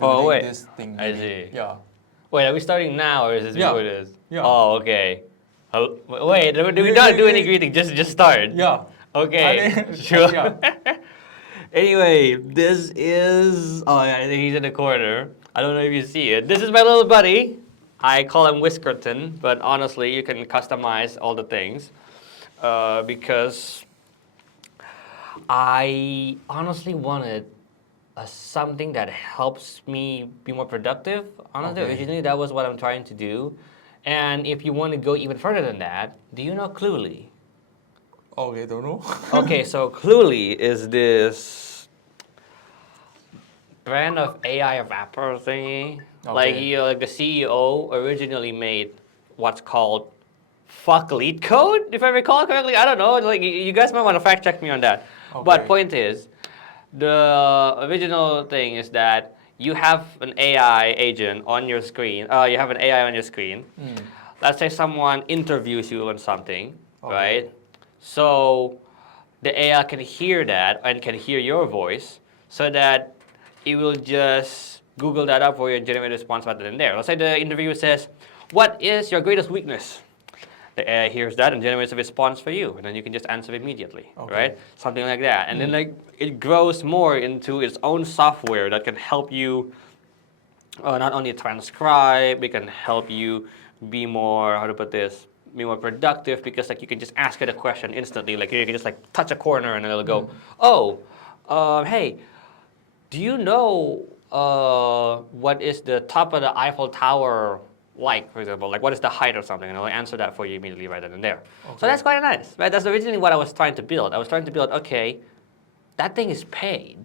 building wait. this thing. I Maybe. see. Yeah. Wait, are we starting now or is this before this? Yeah. Oh, okay. Wait, do we not do any greeting? Just start. Yeah. Okay. I think, Sure. yeah. Anyway, this is. Oh, yeah, I think he's in the corner. I don't know if you see it. This is my little buddy. I call him Whiskerton, but honestly, you can customize all the things because I honestly wanted something that helps me be more productive. Honestly, Okay. originally that was what I'm trying to do. And if you want to go even further than that, do you know Cluely? Okay, don't know. Okay, so Cluely is this brand of AI rapper thingy. Like Okay. like the CEO originally made what's called fuck lead code, if I recall correctly. I don't know. Like you guys might want to fact check me on that. But Okay. point is, the original thing is that you have an AI agent on your screen. You have an AI on your screen. Let's say someone interviews you on something, Okay. right? So the AI can hear that and can hear your voice, so that it will just Google that up for you and generate a response right then and there. Let's say the interviewer says, "What is your greatest weakness?" The AI hears that and generates a response for you, and then you can just answer immediately, Okay. right? Something like that, and then like it grows more into its own software that can help you not only transcribe, it can help you be more, how to put this, be more productive because like you can just ask it a question instantly. Like you can just like touch a corner and it'll go, oh, hey, do you know what is the top of the Eiffel Tower like, for example? Like what is the height or something? And it'll answer that for you immediately right then and there. Okay. So that's quite nice, right? That's originally what I was trying to build. I was trying to build, okay, that thing is paid.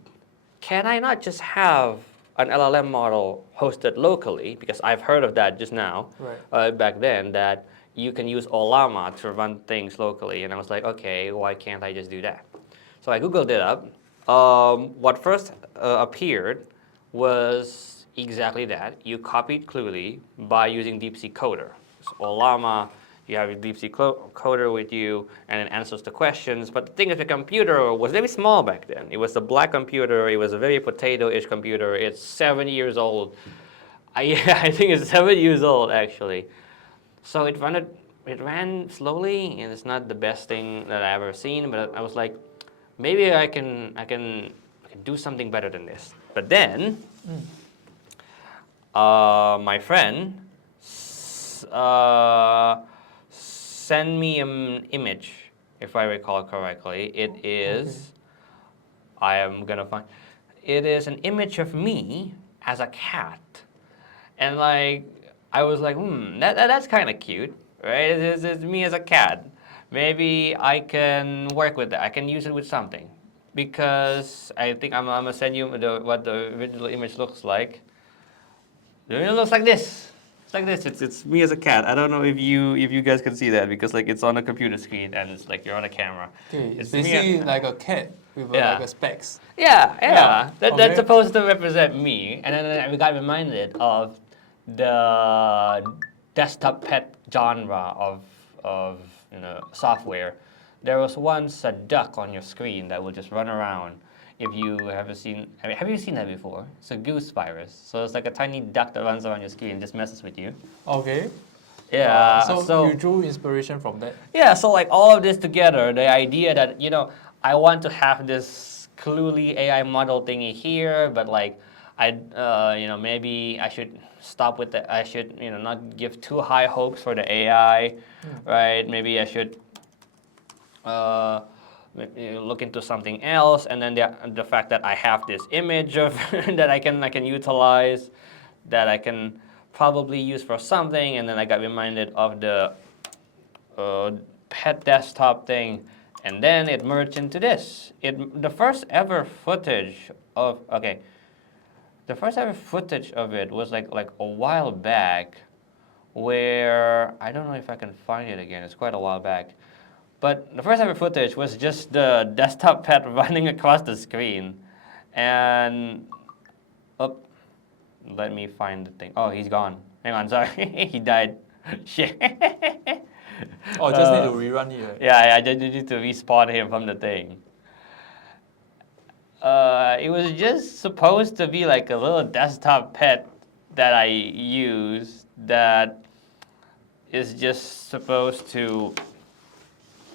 Can I not just have an LLM model hosted locally? Because I've heard of that just now, Right. back then, that you can use Olama to run things locally. And I was like, okay, why can't I just do that? So I Googled it up. What first appeared was exactly that. You copied Cluely by using DeepSeek Coder. So Olama, you have your DeepSeek Coder with you, and it answers the questions. But the thing is, the computer was very small back then. It was a black computer. It was a very potato-ish computer. It's 7 years old. I think it's 7 years old, actually. So it ran slowly, and it's not the best thing that I've ever seen. But I was like, maybe I can do something better than this. But then, my friend sent me an image, if I recall correctly. It is, I am gonna find, it is an image of me as a cat. And like, I was like, that's kind of cute, right? It's me as a cat. Maybe I can work with that. I can use it with something. Because I think I'm gonna send you what the original image looks like. The original looks like this. It's like this. It's me as a cat. I don't know if you guys can see that because like it's on a computer screen and it's like you're on a camera. Okay. It's me basically like a cat with Yeah. like a specs. Yeah. Yeah, That's okay. supposed to represent me. And then I got reminded of the desktop pet genre of software. There was once a duck on your screen that will just run around. If you haven't seen, have you seen that before? It's a goose virus. So it's like a tiny duck that runs around your screen and just messes with you. Okay. Yeah. So you drew inspiration from that. Yeah, so like all of this together, the idea that, I want to have this Cluely AI model thingy here, but like maybe I should stop with I should, not give too high hopes for the AI, right? Maybe I should look into something else, and then the fact that I have this image of that I can utilize, that I can probably use for something, and then I got reminded of the pet desktop thing, and then it merged into this. The first ever footage of it was like a while back, where I don't know if I can find it again. It's quite a while back. But the first ever footage was just the desktop pet running across the screen. And, let me find the thing. Oh, he's gone. Hang on, sorry. He died. Shit. Oh, just need to rerun it. Right? Yeah, I just need to respawn him from the thing. It was just supposed to be like a little desktop pet that I use that is just supposed to.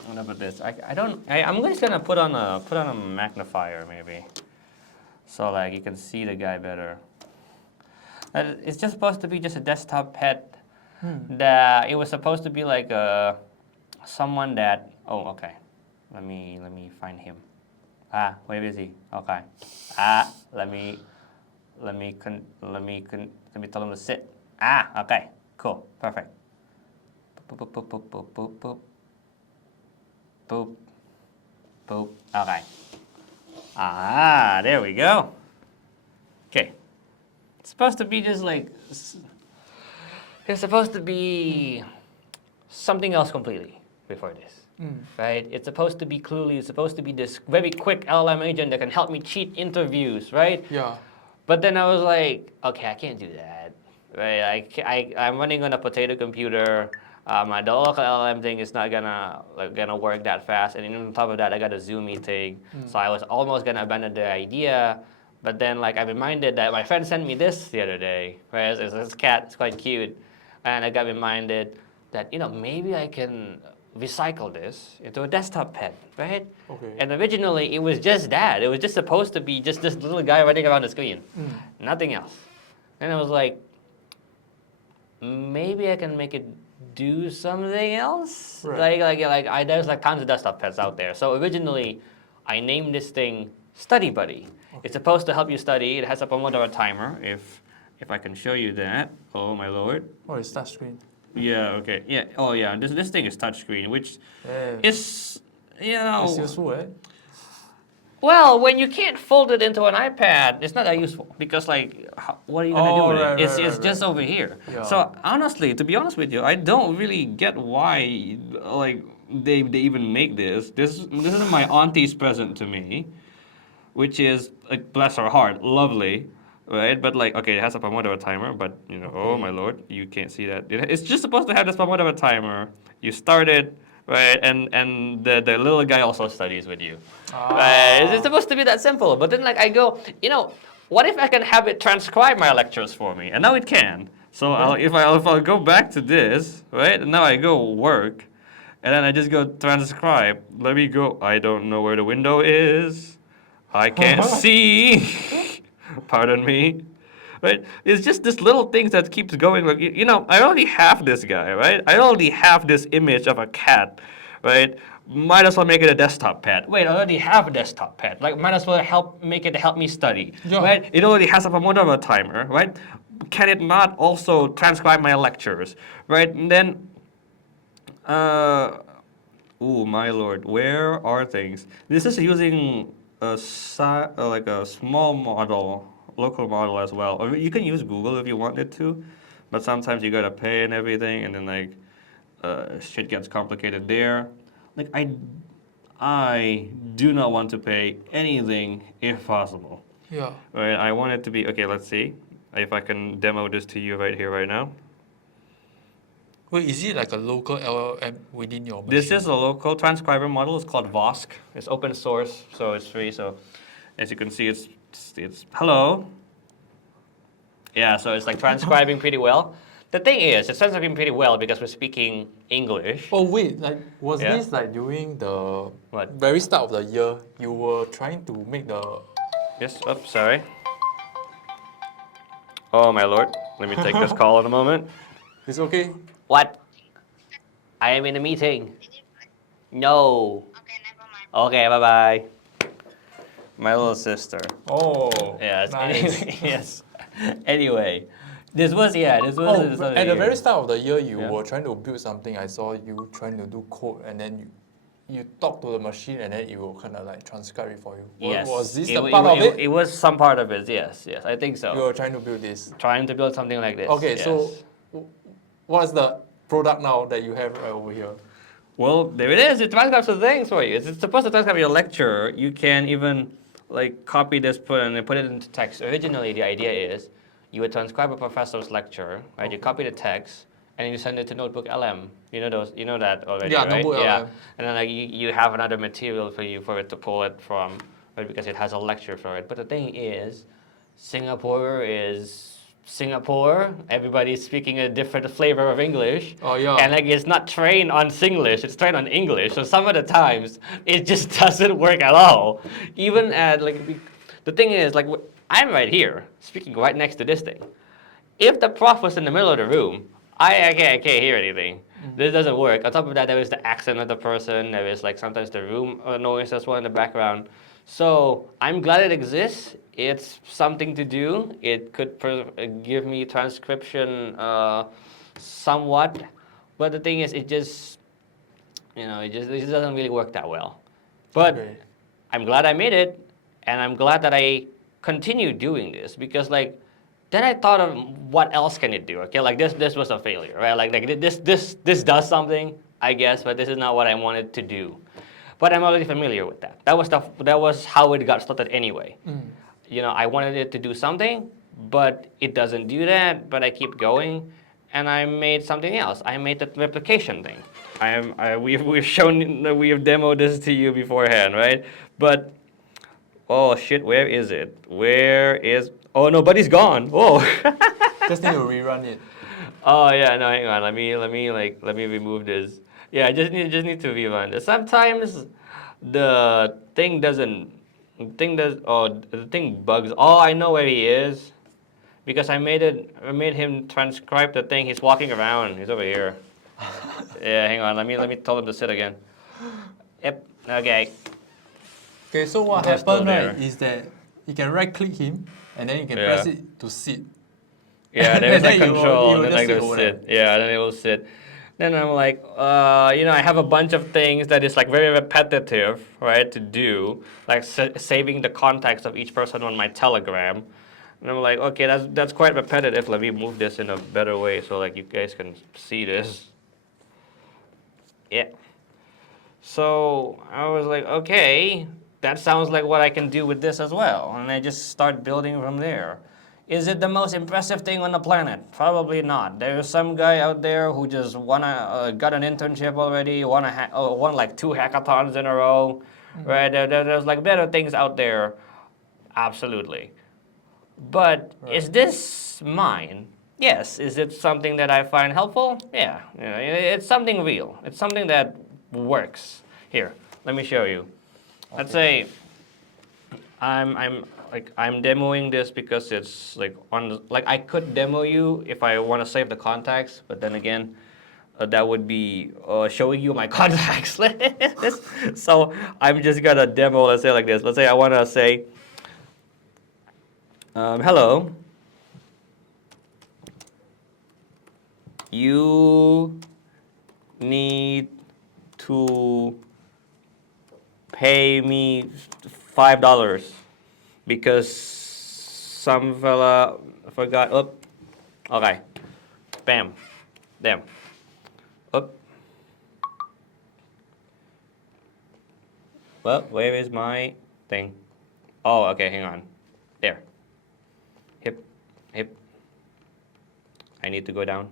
What about this? I don't. I'm just gonna put on a magnifier maybe, so like you can see the guy better. It's just supposed to be just a desktop pet. That it was supposed to be like someone that. Oh, okay. Let me find him. Where is he? Okay. Let me tell him to sit. Okay. Cool. Perfect. Boop, boop, boop, boop, boop, boop, boop. Boop. Boop. Okay. There we go. Okay. It's supposed to be just like. It's supposed to be something else completely before this. Right? It's supposed to be Cluely. It's supposed to be this very quick LLM agent that can help me cheat interviews, right? Yeah. But then I was like, okay, I can't do that, right? I'm running on a potato computer. The local LLM thing is not gonna work that fast, and on top of that, I got a Zoom meeting, so I was almost gonna abandon the idea. But then, like, I'm reminded that my friend sent me this the other day, right? It's this cat. It's quite cute, and I got reminded that maybe I can recycle this into a desktop pet, right? Okay. And originally, it was just that. It was just supposed to be just this little guy running around the screen, nothing else. And I was like, maybe I can make it do something else. Right. There's like tons of desktop pets out there. So originally, I named this thing Study Buddy. Okay. It's supposed to help you study. It has a Pomodoro timer. If I can show you that, oh my lord. Oh, it's touchscreen. Yeah. Okay. Yeah. Oh yeah. This thing is touchscreen, which is It's useful, eh? Well, when you can't fold it into an iPad, it's not that useful because, like, what are you gonna do with right, it? It's right, just over here. Yeah. So honestly, to be honest with you, I don't really get why like they even make this. This is my auntie's present to me, which is like bless her heart, lovely, right? But like, okay, it has a Pomodoro timer, but oh my lord, you can't see that. It's just supposed to have this Pomodoro timer. You start it. Right, and the little guy also studies with you. Right, it's supposed to be that simple. But then, like, I go, what if I can have it transcribe my lectures for me? And now it can. So if I'll go back to this, right, and now I go work, and then I just go transcribe. Let me go. I don't know where the window is. I can't see. Pardon me. Right? It's just this little things that keeps going. Like I already have this guy, right? I already have this image of a cat, right? Might as well make it a desktop pet. Wait, I already have a desktop pet. Like, might as well make it help me study, right? It already has a Pomodoro timer, right? Can it not also transcribe my lectures, right? And then, oh my lord, where are things? This is using like a small model. Local model as well. Or you can use Google if you wanted to, but sometimes you gotta pay and everything, and then like shit gets complicated there. Like I do not want to pay anything if possible. Yeah. Right. I want it to be okay. Let's see if I can demo this to you right here, right now. Wait, is it like a local LLM within your machine? This is a local transcriber model. It's called Vosk. It's open source, so it's free. So as you can see, it's hello. Yeah, so it's like transcribing pretty well. The thing is, it's transcribing pretty well because we're speaking English. Oh wait, like was this like during the very start of the year? You were trying to make the. Yes. Oops, sorry. Oh my lord. Let me take this call in a moment. It's okay. What? I am in a meeting. No. Okay, never mind. Okay, bye bye. My little sister. Oh. Yes. Nice. Yes. Anyway, this was. At the very start of the year, you were trying to build something. I saw you trying to do code, and then you talk to the machine, and then it will kind of like transcribe it for you. Yes. Was this the part of it? It was some part of it. Yes. Yes. I think so. You were trying to build this. Trying to build something like this. Okay, yes. so what's the product now that you have right over here? Well, there it is. It transcribes the things for you. It's supposed to transcribe your lecture. You can even like copy this, put it into text. Originally, the idea is you would transcribe a professor's lecture, right? Okay. You copy the text, and then you send it to Notebook LM. You know that already, yeah, right? Notebook yeah. LM. And then like you have another material for it to pull it from, right? Because it has a lecture for it. But the thing is, Singapore is Singapore. Everybody's speaking a different flavor of English. Oh, yeah. And like it's not trained on Singlish, it's trained on English. So some of the times it just doesn't work at all. Even at like the thing is like I'm right here speaking right next to this thing. If the prof was in the middle of the room, I can't hear anything. This doesn't work. On top of that, there is the accent of the person. There is like sometimes the room noise as well in the background. So I'm glad it exists. It's something to do. It could give me transcription somewhat, but the thing is, it just it just doesn't really work that well. But Okay. I'm glad I made it, and I'm glad that I continue doing this because like then I thought of what else can it do? Okay, like this was a failure, right? Like this does something, I guess, but this is not what I wanted to do. But I'm already familiar with that. That was how it got started anyway. You know, I wanted it to do something, but it doesn't do that. But I keep going, and I made something else. I made the replication thing. We've shown we have demoed this to you beforehand, right? But oh shit, where is it? Where is? Oh no, Buddy's gone. Whoa. Just need to rerun it. Oh yeah, no, hang on. Let me remove this. Yeah, I just need to rerun this. Sometimes the thing doesn't. The thing bugs. Oh, I know where he is, because I made it. I made him transcribe the thing. He's walking around. He's over here. Yeah, hang on. Let me tell him to sit again. Yep. Okay. Okay, so what They're still happened, right, there. is that you can right click him and then you can Yeah. press it to sit. Yeah, there is And like then it will- control, it and will then just like sit there's over sit. Yeah, then it will sit. Then I'm like, I have a bunch of things that is like very repetitive, right, to do, like saving the contacts of each person on my Telegram. And I'm like, okay, that's quite repetitive. Let me move this in a better way so like you guys can see this. Yeah. So I was like, okay, that sounds like what I can do with this as well. And I just start building from there. Is it the most impressive thing on the planet? Probably not. There's some guy out there who just got an internship already, won like 2 hackathons in a row, right? There's like better things out there, absolutely. But is this mine? Yes. Is it something that I find helpful? Yeah. It's something real. It's something that works. Here, let me show you. Let's say I'm demoing this because it's like like I could demo you if I want to save the contacts, but then again, that would be showing you my contacts list. So I'm just gonna demo. Let's say like this. Let's say I want to say, hello. You need to pay me $5 because some fella forgot. Oh, okay. Bam. Damn. Oh. Well, where is my thing? Oh, okay, hang on. There. Hip. Hip. I need to go down.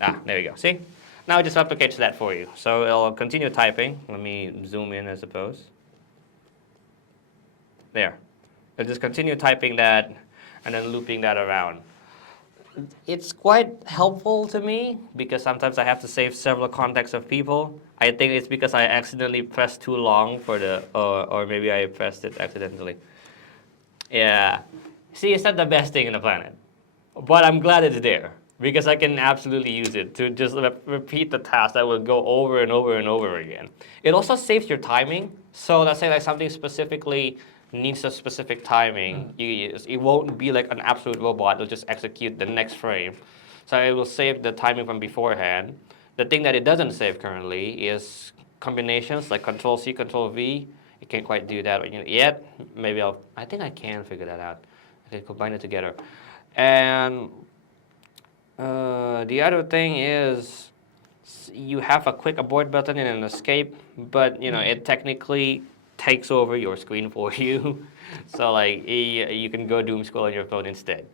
Ah, there we go. See? Now it just replicates that for you. So it'll continue typing. Let me zoom in, I suppose. There. It'll just continue typing that and then looping that around. It's quite helpful to me because sometimes I have to save several contacts of people. I think it's because I accidentally pressed too long for the, or maybe I pressed it accidentally. Yeah. See, it's not the best thing in the planet. But I'm glad it's there because I can absolutely use it to just repeat the task that will go over and over and over again. It also saves your timing. So let's say like something specifically needs a specific timing. It won't be like an absolute robot. It'll just execute the next frame. So it will save the timing from beforehand. The thing that it doesn't save currently is combinations like Control C, Control V. It can't quite do that yet. Maybe I think I can figure that out. I can combine it together. And the other thing is you have a quick abort button and an escape, but it technically takes over your screen for you. So like you can go doom scroll on your phone instead.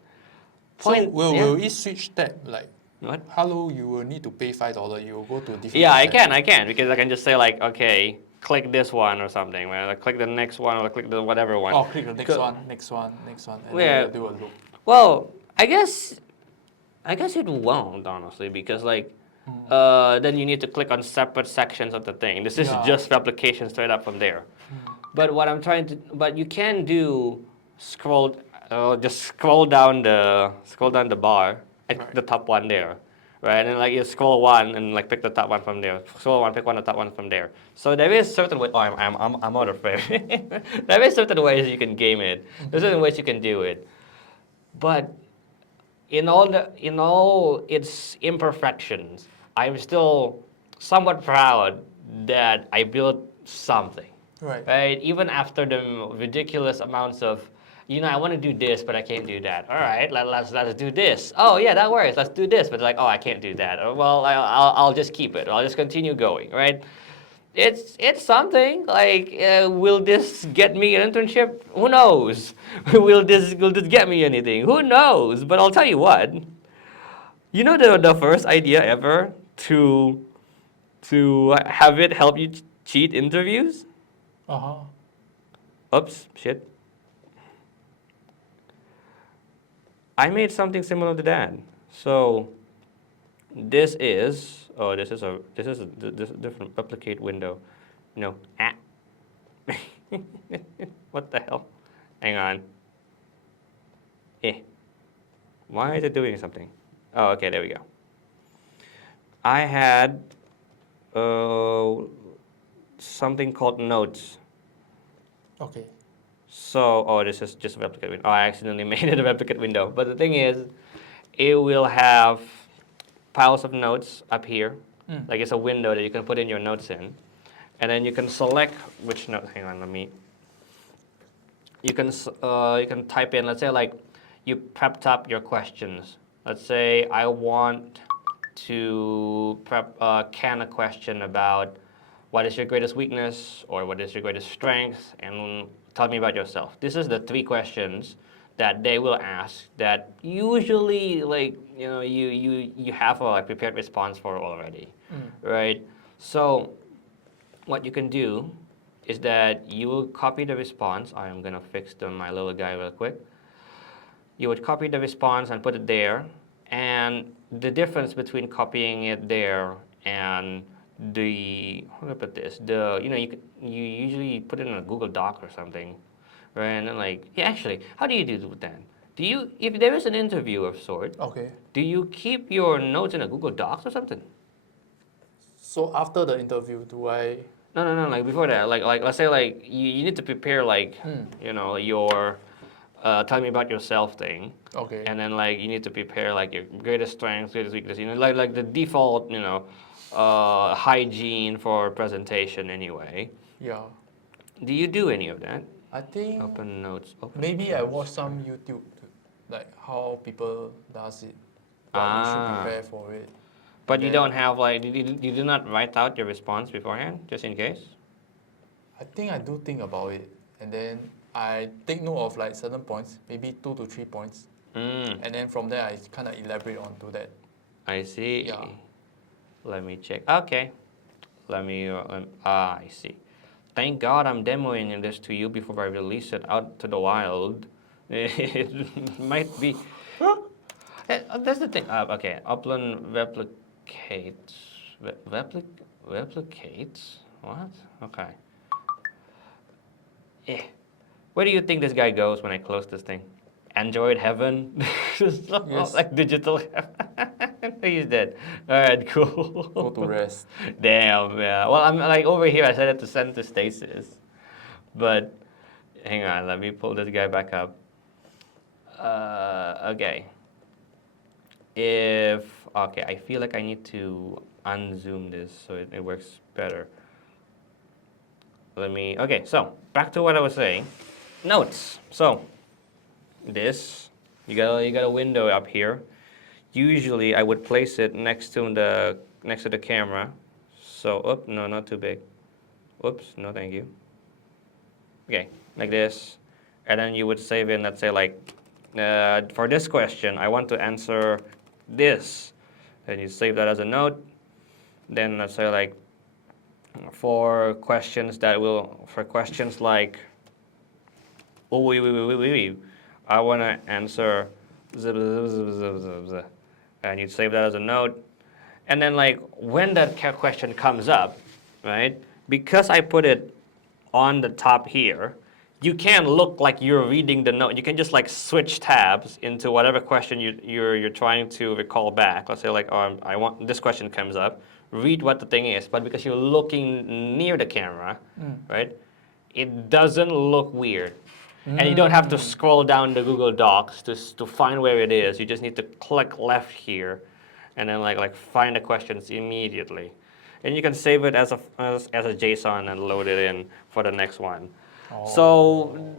So will it switch tab like What? hello, you will need to pay $5, you will go to a different Yeah, tab. I can because I can just say like, okay, click this one or something, right? Like click the next one or click the whatever one. Oh, click the next Co- one, next one, next one, and Yeah. then you do a loop. Well, I guess it won't honestly because like then you need to click on separate sections of the thing. This is Yeah. just replication straight up from there. But what I'm trying to, but you can do scroll, just scroll down the bar at Right. the top one there, right? And then like you scroll one and like pick the top one from there. Scroll one, pick one, the top one from there. So there is certain way. Oh, I'm out of frame. There is certain ways you can game it. There's certain ways you can do it, but in all its imperfections, I'm still somewhat proud that I built something. Right. Right? Even after the ridiculous amounts of, I want to do this, but I can't do that. All right, let's do this. Oh yeah, that works. Let's do this, but like, oh, I can't do that. Well, I'll just keep it. I'll just continue going. Right? It's something like will this get me an internship? Who knows? Will this get me anything? Who knows? But I'll tell you what. You know the first idea ever to have it help you cheat interviews? Uh huh. Oops, shit. I made something similar to that. So this is this different replicate window. No. What the hell? Hang on. Why is it doing something? Oh, okay, there we go. I had something called notes. Okay. So, this is just a replicate window. Oh, I accidentally made it a replicate window. But the thing is, it will have piles of notes up here. Like it's a window that you can put in your notes in. And then you can select which note. Hang on, you can type in, let's say like you prepped up your questions. Let's say I want to can a question about what is your greatest weakness or what is your greatest strength, and tell me about yourself. This is the 3 questions that they will ask that usually like you have a like prepared response for already, right? So what you can do is that you will copy the response. I'm gonna fix my little guy real quick. You would copy the response and put it there, and the difference between copying it there and how do I put this? You usually put it in a Google Doc or something, right? And then like, yeah, actually, how do you do that? If there is an interview of sort, Okay. do you keep your notes in a Google Docs or something? So after the interview, do I? No. Like before that, like let's say like you need to prepare like your tell me about yourself thing. Okay. And then like you need to prepare like your greatest strengths, greatest weakness. Like the default hygiene for presentation anyway. Yeah. Do you do any of that? I think Open notes. maybe I watch some YouTube, like how people does it, what you should prepare for it. But you Then don't have like you do not write out your response beforehand, just in case. I think I do think about it, and then I take note of like certain points, maybe 2 to 3 points, and then from there I kind of elaborate onto that. I see. Yeah. Let me check. Okay. I see. Thank God I'm demoing this to you before I release it out to the wild. It might be. That's the thing. Okay. Upland replicates. Replicates? What? Okay. Where do you think this guy goes when I close this thing? Android heaven? Yes. Like digital heaven? He's dead. Alright, cool. Go to rest. Damn, yeah. Well, I'm like over here, I set it to send to stasis. But hang on, let me pull this guy back up. Okay. Okay, I feel like I need to unzoom this so it works better. Okay, so back to what I was saying. Notes. So this, you got a window up here. Usually I would place it next to the camera. So, no, not too big. Oops, no thank you. Okay, like this. And then you would save in, let's say like, for this question, I want to answer this. And you save that as a note. Then let's say like, for questions like, oh, wait. I want to answer, zip, zip, zip, zip, zip, zip. And you'd save that as a note. And then like when that question comes up, right? Because I put it on the top here, you can look like you're reading the note. You can just like switch tabs into whatever question you're trying to recall back. Let's say like, oh, I want this question comes up. Read what the thing is, but because you're looking near the camera, right? It doesn't look weird. And you don't have to scroll down the Google Docs to find where it is. You just need to click left here and then like find the questions immediately. And you can save it as a JSON and load it in for the next one. So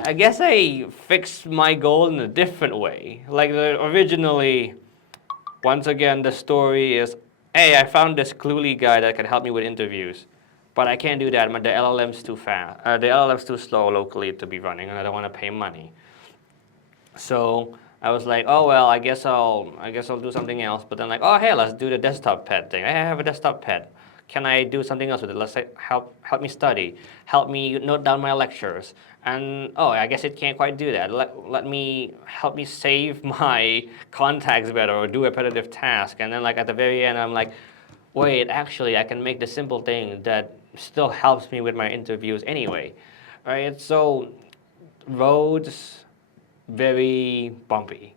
I guess I fixed my goal in a different way. Like originally, once again, the story is, hey, I found this Cluely guy that can help me with interviews. But I can't do that. The LLM's too fast. The LLM's too slow locally to be running, and I don't want to pay money. So I was like, oh well, I guess I'll do something else. But then like, oh hey, let's do the desktop pet thing. I have a desktop pet. Can I do something else with it? Let's say help me study, help me note down my lectures. And oh, I guess it can't quite do that. Let me help me save my contacts better or do repetitive tasks. And then like at the very end, I'm like, wait, actually, I can make the simple thing that still helps me with my interviews anyway. Right? So roads, very bumpy.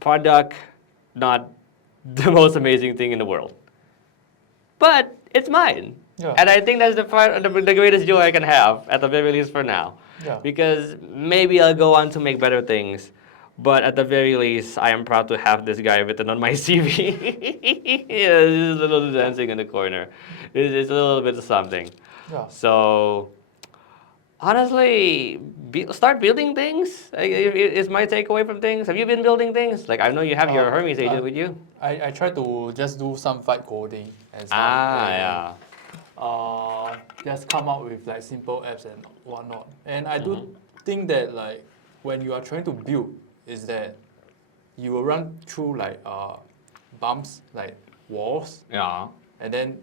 Product, not the most amazing thing in the world. But it's mine. Yeah. And I think that's the greatest joy I can have, at the very least for now. Yeah. Because maybe I'll go on to make better things. But at the very least, I am proud to have this guy written on my CV. Yeah, just a little dancing in the corner. It's a little bit of something. Yeah. So, honestly, start building things. Is my takeaway from things. Have you been building things? Like I know you have your Hermes agent with you. I try to just do some vibe coding and stuff. Yeah. Just come up with like simple apps and whatnot. And I do think that like when you are trying to build, is that you will run through like bumps, like walls, Yeah. and then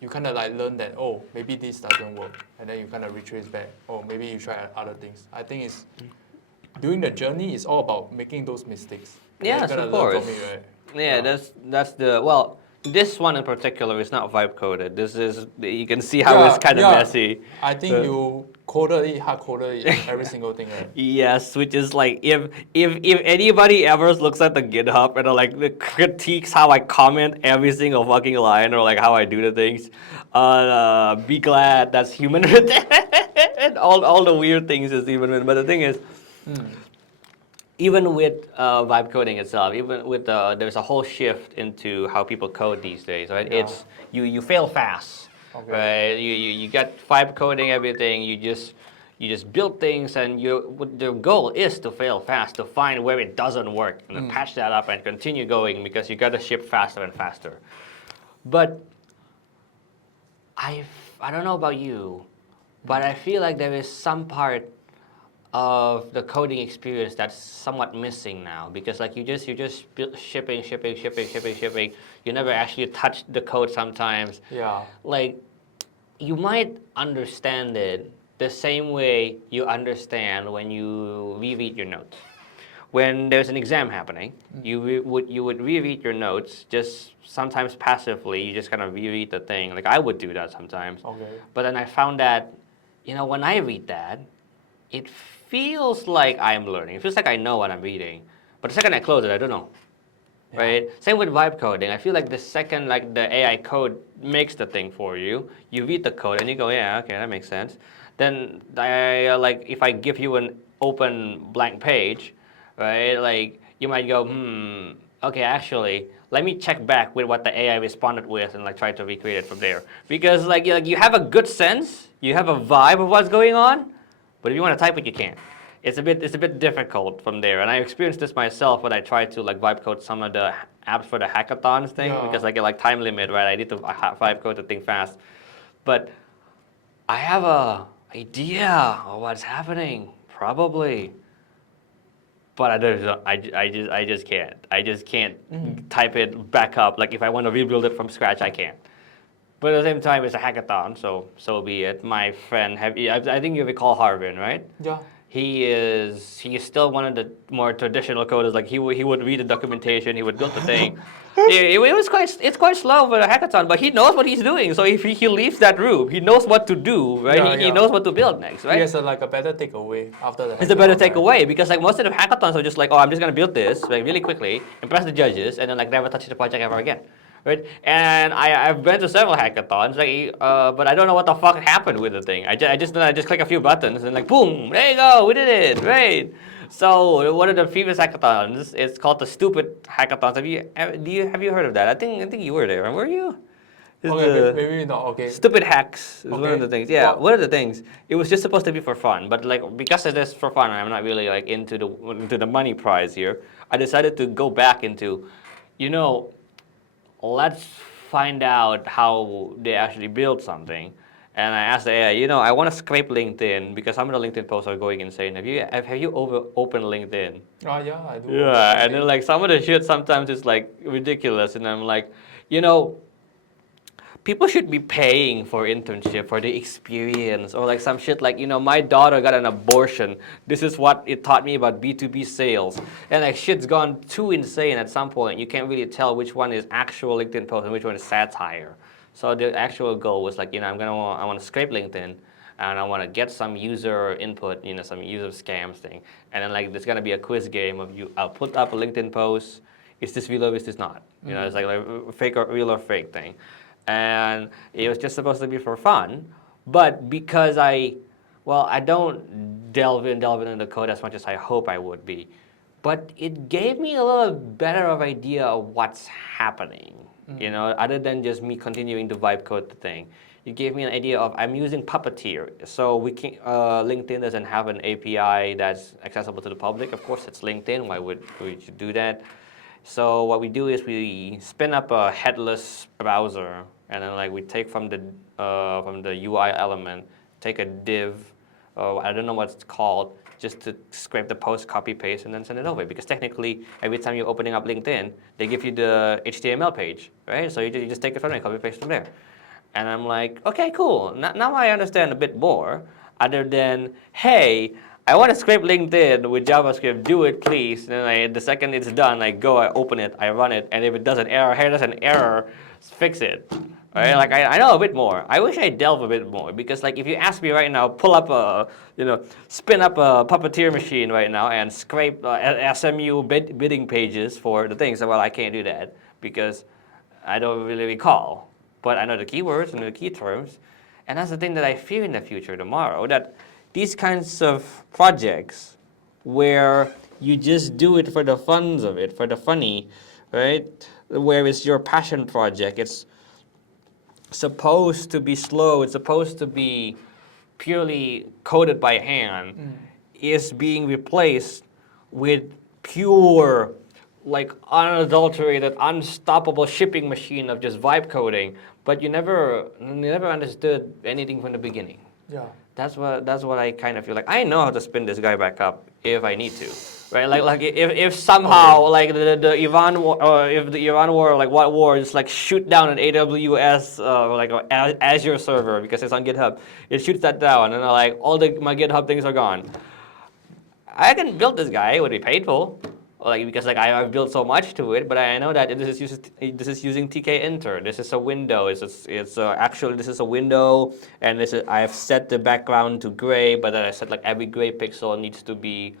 you kind of like learn that, oh, maybe this doesn't work, and then you kind of retrace back, oh, maybe you try other things. I think it's during the journey, it's all about making those mistakes. And then Yes, you gotta of learn course. from it, right? Yeah, that's the well. This one in particular is not vibe coded. This is you can see how it's kind of messy. I think you coded it, hard coded it, every single thing, right? Yes, which is like if anybody ever looks at the GitHub and like critiques how I comment every single fucking line or like how I do the things, be glad that's human written. all the weird things is human written. But the thing is, even with vibe coding itself, even with there's a whole shift into how people code these days, right? Yeah. It's you fail fast, right? You got vibe coding everything. You just build things, and the goal is to fail fast, to find where it doesn't work, and then patch that up and continue going because you got to ship faster and faster. But I don't know about you, but I feel like there is some part of the coding experience that's somewhat missing now because like you just shipping. You never actually touch the code sometimes. Yeah. Like you might understand it the same way you understand when you reread your notes. When there's an exam happening, you would reread your notes just sometimes passively. You just kind of reread the thing. Like I would do that sometimes. Okay. But then I found that, when I read that, it feels like I'm learning. It feels like I know what I'm reading. But the second I close it, I don't know. Yeah. Right? Same with vibe coding. I feel like the second like the AI code makes the thing for you, you read the code and you go, yeah, okay, that makes sense. Then like if I give you an open blank page, right? Like you might go, okay, actually, let me check back with what the AI responded with and like try to recreate it from there. Because like you have a good sense, you have a vibe of what's going on, but if you want to type it, you can't. It's a bit difficult from there, and I experienced this myself when I tried to like vibe code some of the apps for the hackathons thing because I get like time limit, right? I need to vibe code the thing fast, but I have a idea of what's happening probably, but I just can't. I just can't type it back up. Like if I want to rebuild it from scratch, I can't. But at the same time, it's a hackathon, so be it. My friend, I think you recall Harvin, right? Yeah. He is still one of the more traditional coders. Like he would read the documentation, he would build the thing. It's quite slow for a hackathon, but he knows what he's doing. So if he leaves that room, he knows what to do, right? Yeah, He yeah. knows what to build next, He right? has like a better takeaway after the It's a better hackathon, right? takeaway because like most of the hackathons are just like, oh, I'm just gonna build this like really quickly, impress the judges, and then like never touch the project ever again, right? And I've been to several hackathons, like, but I don't know what the fuck happened with the thing. I just click a few buttons and like boom, there you go, we did it, right? So one of the previous hackathons, it's called the Stupid Hackathons. Have you heard of that? I think you were there, were you? It's Okay, the- maybe not. Okay. Stupid hacks is one Okay. of the things. Yeah, What- one of the things. It was just supposed to be for fun, but like because it is for fun, I'm not really like into the money prize here. I decided to go back into, you know, let's find out how they actually build something. And I asked the AI, I want to scrape LinkedIn because some of the LinkedIn posts are going insane. Have you opened LinkedIn? Yeah, I do. Yeah, and Okay. then like some of the shit sometimes is like ridiculous, and I'm like, you know people should be paying for internship for the experience or like some shit like my daughter got an abortion, this is what it taught me about b2b sales, and like shit's gone too insane at some point. You can't really tell which one is actual LinkedIn post and which one is satire. So the actual goal was like I want to scrape LinkedIn and I want to get some user input, some user scams thing, and then like there's gonna be a quiz game of I'll put up a LinkedIn post, is this real or is this not, it's like a fake or real or fake thing. And it was just supposed to be for fun, but because I don't delve into the code as much as I hope I would be, but it gave me a little better of idea of what's happening, other than just me continuing to vibe code the thing. It gave me an idea of I'm using Puppeteer, so we can LinkedIn doesn't have an API that's accessible to the public. Of course, it's LinkedIn. Why would we do that? So what we do is we spin up a headless browser, and then like we take from the UI element, take a div, I don't know what it's called, just to scrape the post, copy paste, and then send it over. Because technically, every time you're opening up LinkedIn, they give you the HTML page, right? So you just take it from there, copy paste from there. And I'm like, okay, cool. Now I understand a bit more. Other than, hey, I want to scrape LinkedIn with JavaScript. Do it, please. And then the second it's done, I go, I open it, I run it, and if it does an error, hey, there's an error, fix it. Right? Like I know a bit more. I wish I delve a bit more because, like, if you ask me right now, spin up a Puppeteer machine right now and scrape SMU bidding pages for the things. Well, I can't do that because I don't really recall, but I know the keywords and the key terms, and that's the thing that I fear in the future tomorrow, that these kinds of projects where you just do it for the funs of it, for the funny, right? Where it's your passion project, it's supposed to be slow, it's supposed to be purely coded by hand, is being replaced with pure, like unadulterated, unstoppable shipping machine of just vibe coding, but you never understood anything from the beginning. Yeah. That's what I kind of feel like. I know how to spin this guy back up if I need to, right? Like if somehow like the Iran war, if the Iran war, like what war, just like shoot down an AWS like Azure server because it's on GitHub, it shoots that down, and like all my GitHub things are gone. I can build this guy. It would be painful, like because like I've built so much to it. But I know that this is using TK Enter. This is a window. It's actually this is a window, and I've set the background to gray, but then I said like every gray pixel needs to be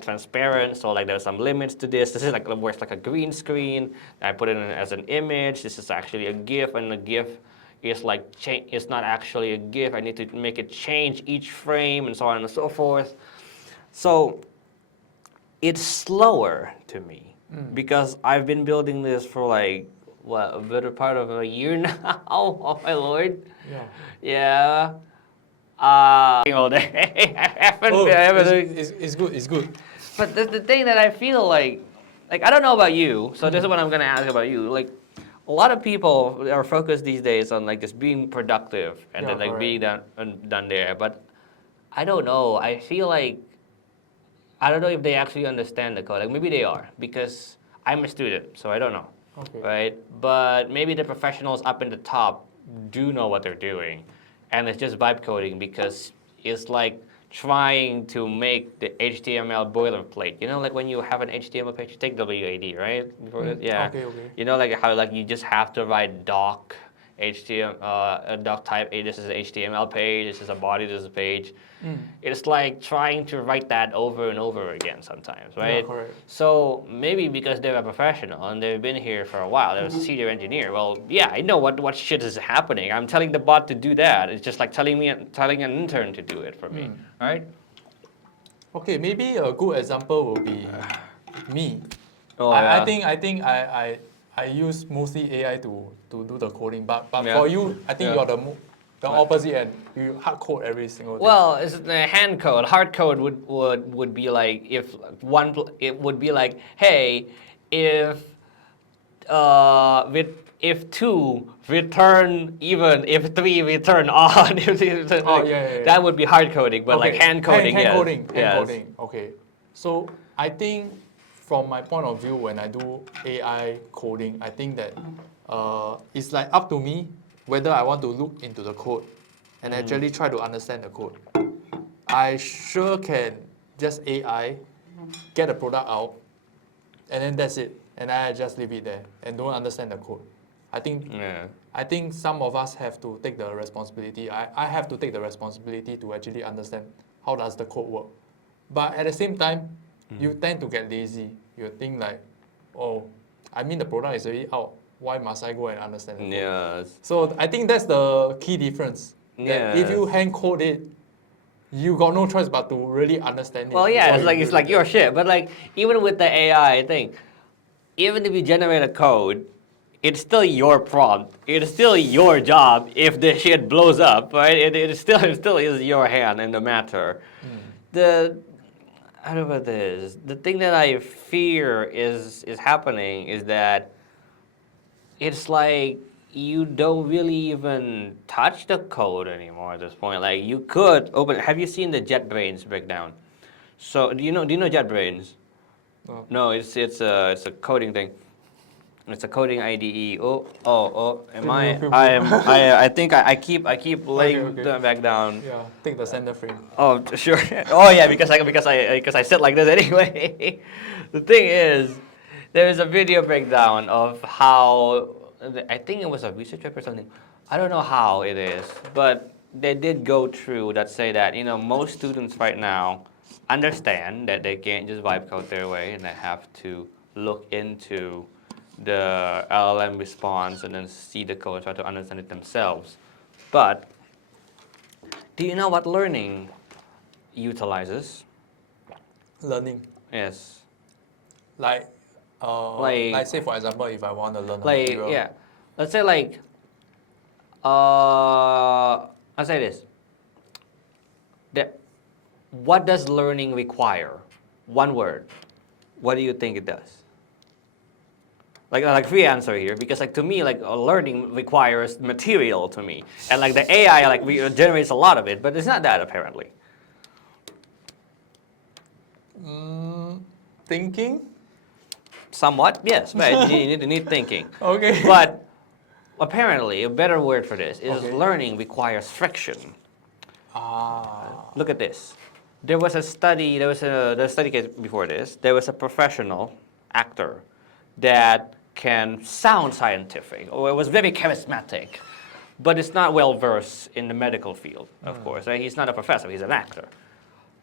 transparent. So like there's some limits to this. This is like where it's like a green screen. I put it in as an image. This is actually a GIF, and the GIF is like it's not actually a GIF. I need to make it change each frame and so on and so forth. So it's slower to me because I've been building this for like a better part of a year now. Oh my lord! Yeah. Yeah. All day. Oh, I haven't- it's good. It's good. But the thing that I feel like I don't know about you, so this is what I'm gonna ask about you. Like, a lot of people are focused these days on like just being productive and Yeah, then like correct. being done there. But I don't know. I feel like I don't know if they actually understand the code. Like maybe they are because I'm a student, so I don't know, Okay. right? But maybe the professionals up in the top do know what they're doing, and it's just vibe coding because it's like trying to make the HTML boilerplate. You know, like when you have an HTML page, you take WAD, right? Before it? Yeah. Okay, okay. You know, like how like you just have to write doc HTML, doc type. Hey, this is an HTML page. This is a body. This is a page. It's like trying to write that over and over again sometimes, right? Yeah, correct. So maybe because they're a professional and they've been here for a while, they're a senior engineer. Well, yeah, I know what shit is happening. I'm telling the bot to do that. It's just like telling an intern to do it for me, right? Okay, maybe a good example will be me. Oh, I yeah. think I use mostly AI to do the coding, but Yeah. for you, I think Yeah. you're the opposite end. You hard code every single thing. Well, it's the hand code. Hard code would be like it would be like, hey, if if 2 return even, if 3 return odd, Yeah. that would be hard coding. But like Okay, hand coding, hand yes. coding, hand Yes. coding. Okay, so I think from my point of view, when I do AI coding, I think that it's like up to me whether I want to look into the code and actually try to understand the code. I sure can just AI get a product out, and then that's it, and I just leave it there and don't understand the code. I think Yeah. I think some of us have to take the responsibility. I have to take the responsibility to actually understand how does the code work. But at the same time, you tend to get lazy. You think like, oh, I mean the product is already out. Why must I go and understand the code? Yes. So I think that's the key difference. That if you Yes. hand code it, you got no choice but to really understand it. Well, yeah, before you it's build like it. your shit. But like even with the AI thing, even if you generate a code, it's still your prompt. It's still your job if the shit blows up, right? It still is your hand in the matter. The I don't know about this. The thing that I fear is happening is that it's like you don't really even touch the code anymore at this point. Like you could open. Have you seen the JetBrains breakdown? So do you know JetBrains? No. No, it's a coding thing. It's a coding IDE. Am I? I am. I think I keep laying Okay. them back down. Yeah, take the center frame. Oh, sure. Oh, yeah, because I sit like this anyway. The thing is, there is a video breakdown of how I think it was a research paper or something. I don't know how it is, but they did go through that say that most students right now understand that they can't just vibe code their way and they have to look into the LLM response and then see the code, try to understand it themselves. But do you know what learning utilizes? Learning. Yes. Like, Like- say for example, if I want to learn a Like, material. yeah. Let's say like, I'll say this. What does learning require? One word. What do you think it does? Like free answer here, because like to me, like learning requires material to me, and like the AI generates a lot of it, but it's not that apparently. Thinking? Somewhat, yes, but you need thinking. Okay. But apparently, a better word for this is Okay. learning requires friction. Ah. Look at this. There was a study. There was a study case before this. There was a professional actor that can sound scientific, or it was very charismatic, but it's not well versed in the medical field. Of course, right? He's not a professor. He's an actor.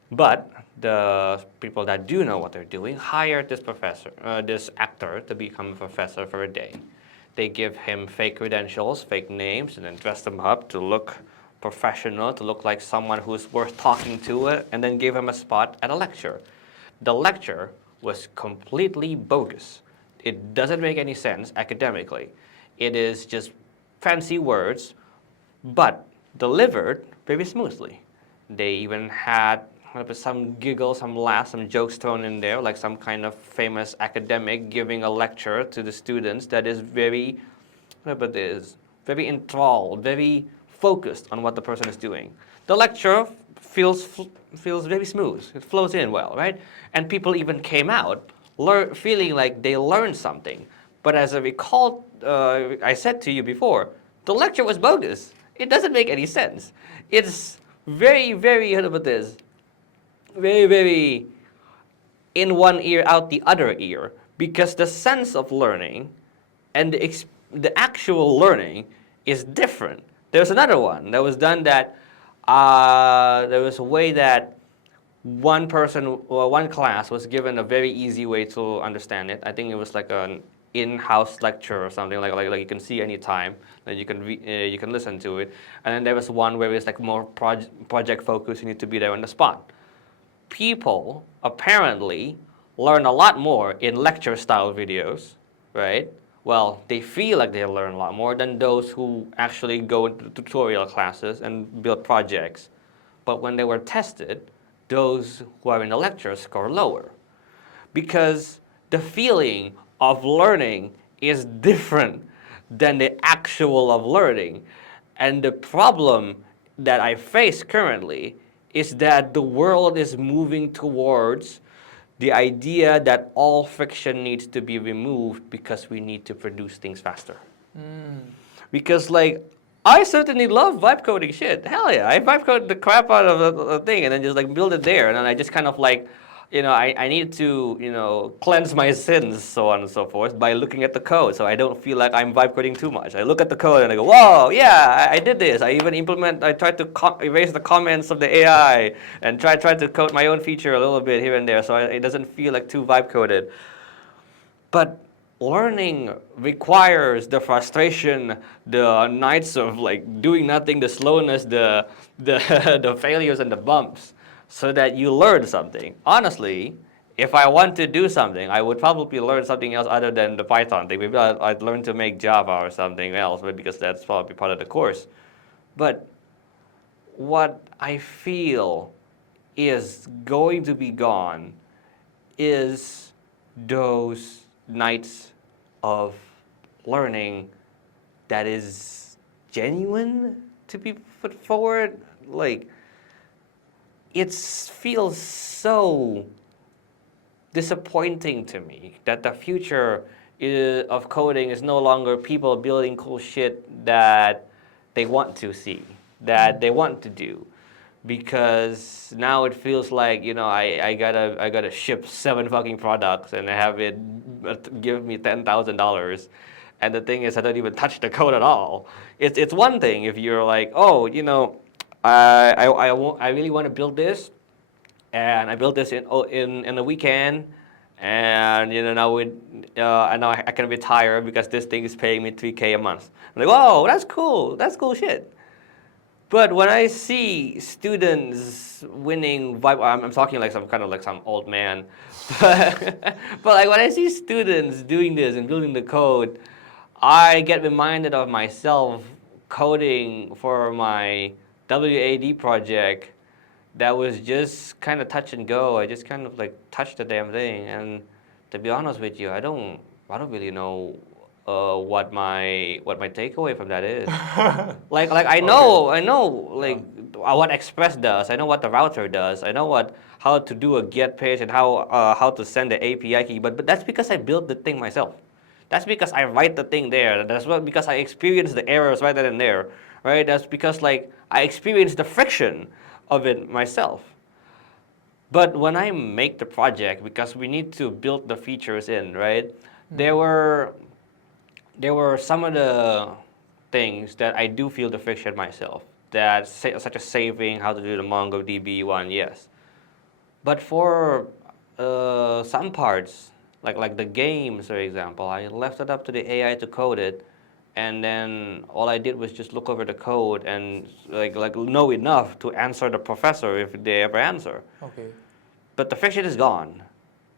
But the people that do know what they're doing hired this actor to become a professor for a day. They give him fake credentials, fake names, and then dress them up to look professional, to look like someone who's worth talking to, and then give him a spot at a lecture. The lecture was completely bogus. It doesn't make any sense academically. It is just fancy words, but delivered very smoothly. They even had some giggles, some laughs, some jokes thrown in there, like some kind of famous academic giving a lecture to the students that is very enthralled, very focused on what the person is doing. The lecture feels very smooth. It flows in well, right? And people even came out feeling like they learned something. But as I recall, I said to you before, the lecture was bogus. It doesn't make any sense. It's very, very, how about this? Very, very in one ear, out the other ear. Because the sense of learning and the actual learning is different. There's another one that was done that there was a way that one person or one class was given a very easy way to understand it. I think it was like an in-house lecture or something like you can see anytime that you can listen to it. And then there was one where it's like more project focused. You need to be there on the spot. People apparently learn a lot more in lecture style videos, right? Well, they feel like they learn a lot more than those who actually go into tutorial classes and build projects. But when they were tested, those who are in the lecture score lower. Because the feeling of learning is different than the actual of learning. And the problem that I face currently is that the world is moving towards the idea that all friction needs to be removed because we need to produce things faster. Because like, I certainly love vibe coding shit. Hell yeah, I vibe code the crap out of the thing and then just like build it there. And then I just kind of like, I need to, cleanse my sins, so on and so forth, by looking at the code. So I don't feel like I'm vibe coding too much. I look at the code and I go, whoa, yeah, I did this. I tried to erase the comments of the AI and try to code my own feature a little bit here and there. So it doesn't feel like too vibe coded. But learning requires the frustration, the nights of like doing nothing, the slowness, the the failures and the bumps, so that you learn something. Honestly, if I want to do something, I would probably learn something else other than the Python thing. Maybe I'd learn to make Java or something else, but because that's probably part of the course. But what I feel is going to be gone is those nights of learning that is genuine to be put forward. Like, it feels so disappointing to me that the future of coding is no longer people building cool shit that they want to see, that they want to do. Because now it feels like, I gotta ship 7 fucking products and have it give me $10,000. And the thing is, I don't even touch the code at all. It's one thing if you're like, oh, I really want to build this, and I built this in a weekend, and now I can retire because this thing is paying me $3K a month. I'm like, whoa, that's cool shit. But when I see students winning vibe, I'm talking like some old man, but like when I see students doing this and building the code, I get reminded of myself coding for my WAD project that was just kind of touch and go. I just kind of like touched the damn thing, and to be honest with you, I don't really know what my takeaway from that is. like I know like what Express does. I know what the router does. I know how to do a get page and how to send the API key. But that's because I built the thing myself. That's because I write the thing there. That's because I experience the errors right then and there. Right? That's because like I experience the friction of it myself. But when I make the project, because we need to build the features in, right? There were some of the things that I do feel the friction myself. Such as saving, how to do the MongoDB one, yes. But for some parts, like the games, for example, I left it up to the AI to code it, and then all I did was just look over the code and like know enough to answer the professor if they ever answer. Okay. But the friction is gone,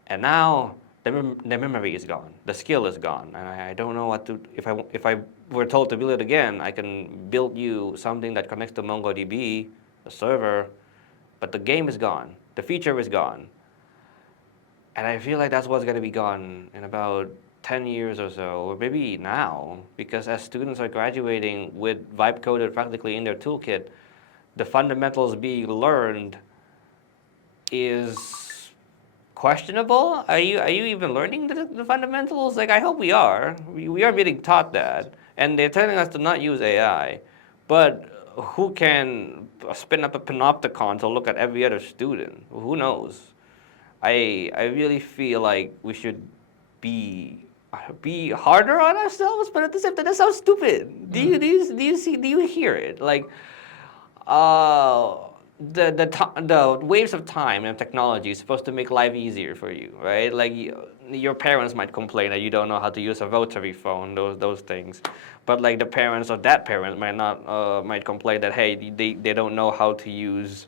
and now the memory is gone, the skill is gone, and I don't know what to. If I were told to build it again, I can build you something that connects to MongoDB, the server, but the game is gone, the feature is gone, and I feel like that's what's going to be gone in about 10 years or so, or maybe now, because as students are graduating with vibe coded practically in their toolkit, the fundamentals being learned is questionable. Are you even learning the fundamentals? Like, I hope we are. We are being taught that. and they're telling us to not use AI, but who can spin up a panopticon to look at every other student? Who knows? I really feel like we should be be harder on ourselves, but at the same time, that sounds stupid. Do you hear it? Like, uh, the waves of time and technology is supposed to make life easier for you, right? Like your parents might complain that you don't know how to use a rotary phone, those things, but like the parents of that parent might not might complain that hey they don't know how to use,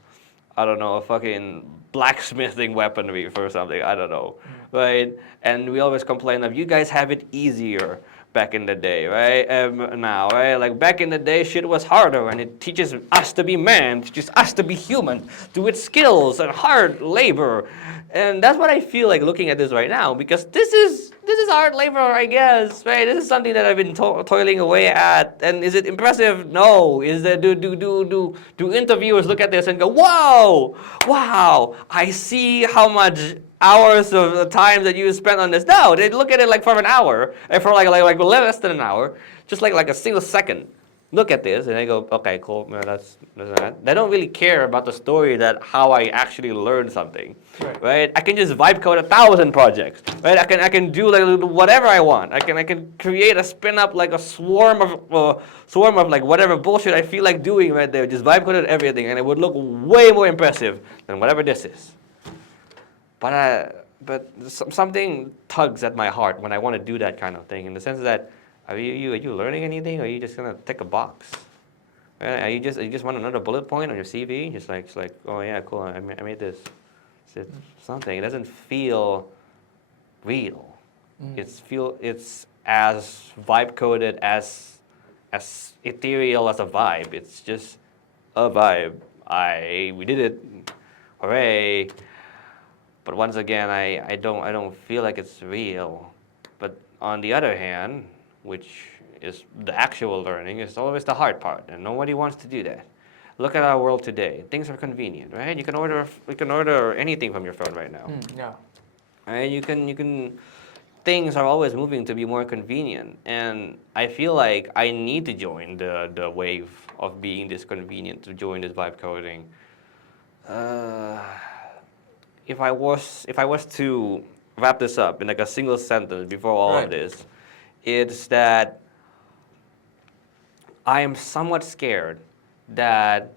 I don't know, a fucking blacksmithing weaponry for something. I don't know, right? And we always complain of you guys have it easier back in the day, right? Now, right? Like back in the day, shit was harder, and it teaches us to be man, teaches us to be human, to with skills and hard labor, and that's what I feel like looking at this right now because this is hard labor, I guess, right? This is something that I've been toiling away at, and is it impressive? No. Is that do interviewers look at this and go, whoa, wow, I see how much hours of the time that you spent on this. No, they look at it like for an hour, and for like less than an hour, just like a single second. Look at this, and they go, okay, cool, man, that's that. They don't really care about the story that how I actually learned something, right? I can just vibe code 1,000 projects, right? I can do like whatever I want. I can create a spin up like a swarm of like whatever bullshit I feel like doing right there. Just vibe coded everything, and it would look way more impressive than whatever this is. But something tugs at my heart when I want to do that kind of thing, in the sense that are you learning anything, or are you just gonna tick a box? Right? Are you just want another bullet point on your CV? Just like oh yeah, cool, I made this. It's something. It doesn't feel real. It's as vibe coded as ethereal as a vibe. It's just a vibe. We did it. Hooray. But once again, I don't feel like it's real. But on the other hand, which is the actual learning, is always the hard part, and nobody wants to do that. Look at our world today. Things are convenient, right? You can order anything from your phone right now. Yeah. Right? You can. Things are always moving to be more convenient, and I feel like I need to join the wave of being this convenient to join this vibe coding. If I was to wrap this up in like a single sentence before all of this, it's that I am somewhat scared that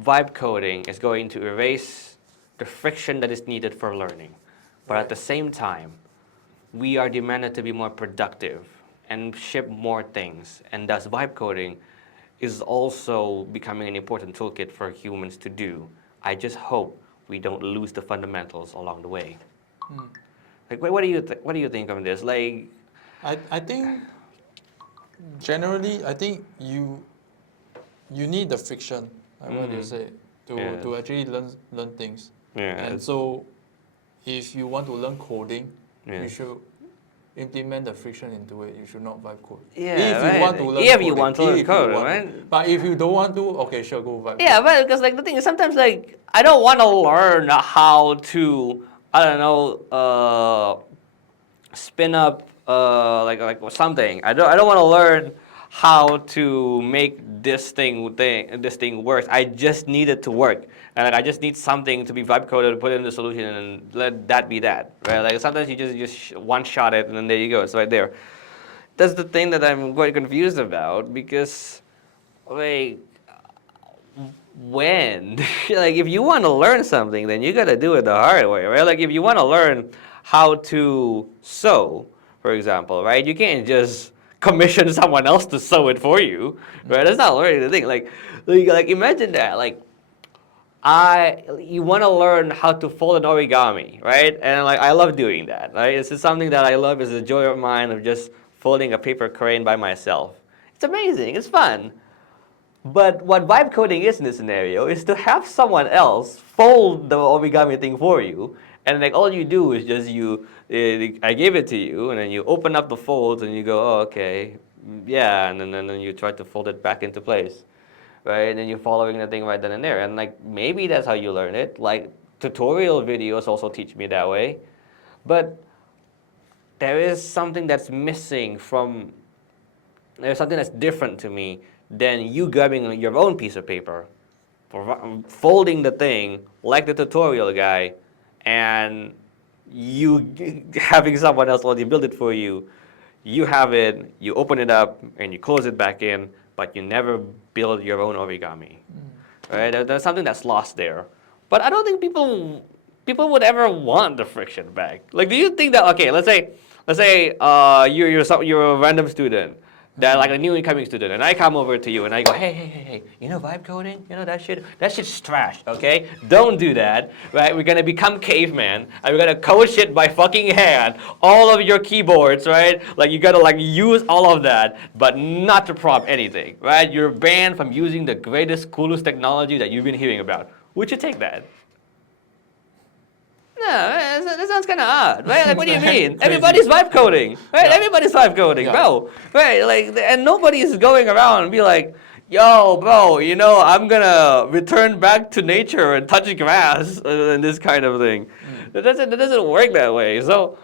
vibe coding is going to erase the friction that is needed for learning. But at the same time, we are demanded to be more productive and ship more things. And thus vibe coding is also becoming an important toolkit for humans to do. I just hope we don't lose the fundamentals along the way. Like, what do you think of this? Like, I think generally, I think you need the friction, like what you say, to actually learn things. And so, if you want to learn coding, you should implement the friction into it. You should not vibe code. Yeah, if you want to learn if coding, you want to learn code, right? But if you don't want to, okay, sure, go vibe. Yeah, but because like the thing is sometimes like I don't want to learn how to, I don't know, spin up like something. I don't want to learn how to make this thing work. I just need it to work, and I just need something to be vibe coded, put in the solution, and let that be that. Right? Like sometimes you just one shot it, and then there you go. It's right there. That's the thing that I'm quite confused about because, like, when like if you want to learn something, then you got to do it the hard way, right? Like if you want to learn how to sew, for example, right? You can't just commission someone else to sew it for you, right? That's not learning the thing. Like imagine that, like you want to learn how to fold an origami, right? And like I love doing that, right? This is something that I love. Is a joy of mine of just folding a paper crane by myself. It's amazing. It's fun. But what vibe coding is in this scenario is to have someone else fold the origami thing for you, and like all you do is just I give it to you, and then you open up the folds and you go, oh, okay, yeah, and then you try to fold it back into place, right? And then you're following the thing right then and there, and like maybe that's how you learn it. Like tutorial videos also teach me that way, but there is something that's missing from there's something that's different to me than you grabbing your own piece of paper, folding the thing like the tutorial guy, and you having someone else already build it for you. You have it, you open it up, and you close it back in, but you never build your own origami. Right? There's something that's lost there. But I don't think people would ever want the friction back. Like, do you think that, okay, let's say you're a random student, that like a new incoming student, and I come over to you and I go, hey, you know vibe coding? You know that shit's trash, okay? Don't do that, right? We're gonna become caveman, and we're gonna code shit by fucking hand, all of your keyboards, right? Like you gotta like use all of that, but not to prompt anything, right? You're banned from using the greatest, coolest technology that you've been hearing about. Would you take that? No, that sounds kind of odd, right? Like, what do you mean? Everybody's vibe coding, right? Yeah. Everybody's vibe coding, Yeah. bro, right? Like, and nobody is going around and be like, yo, bro, you know, I'm gonna return back to nature and touch grass and this kind of thing. That doesn't work that way. So,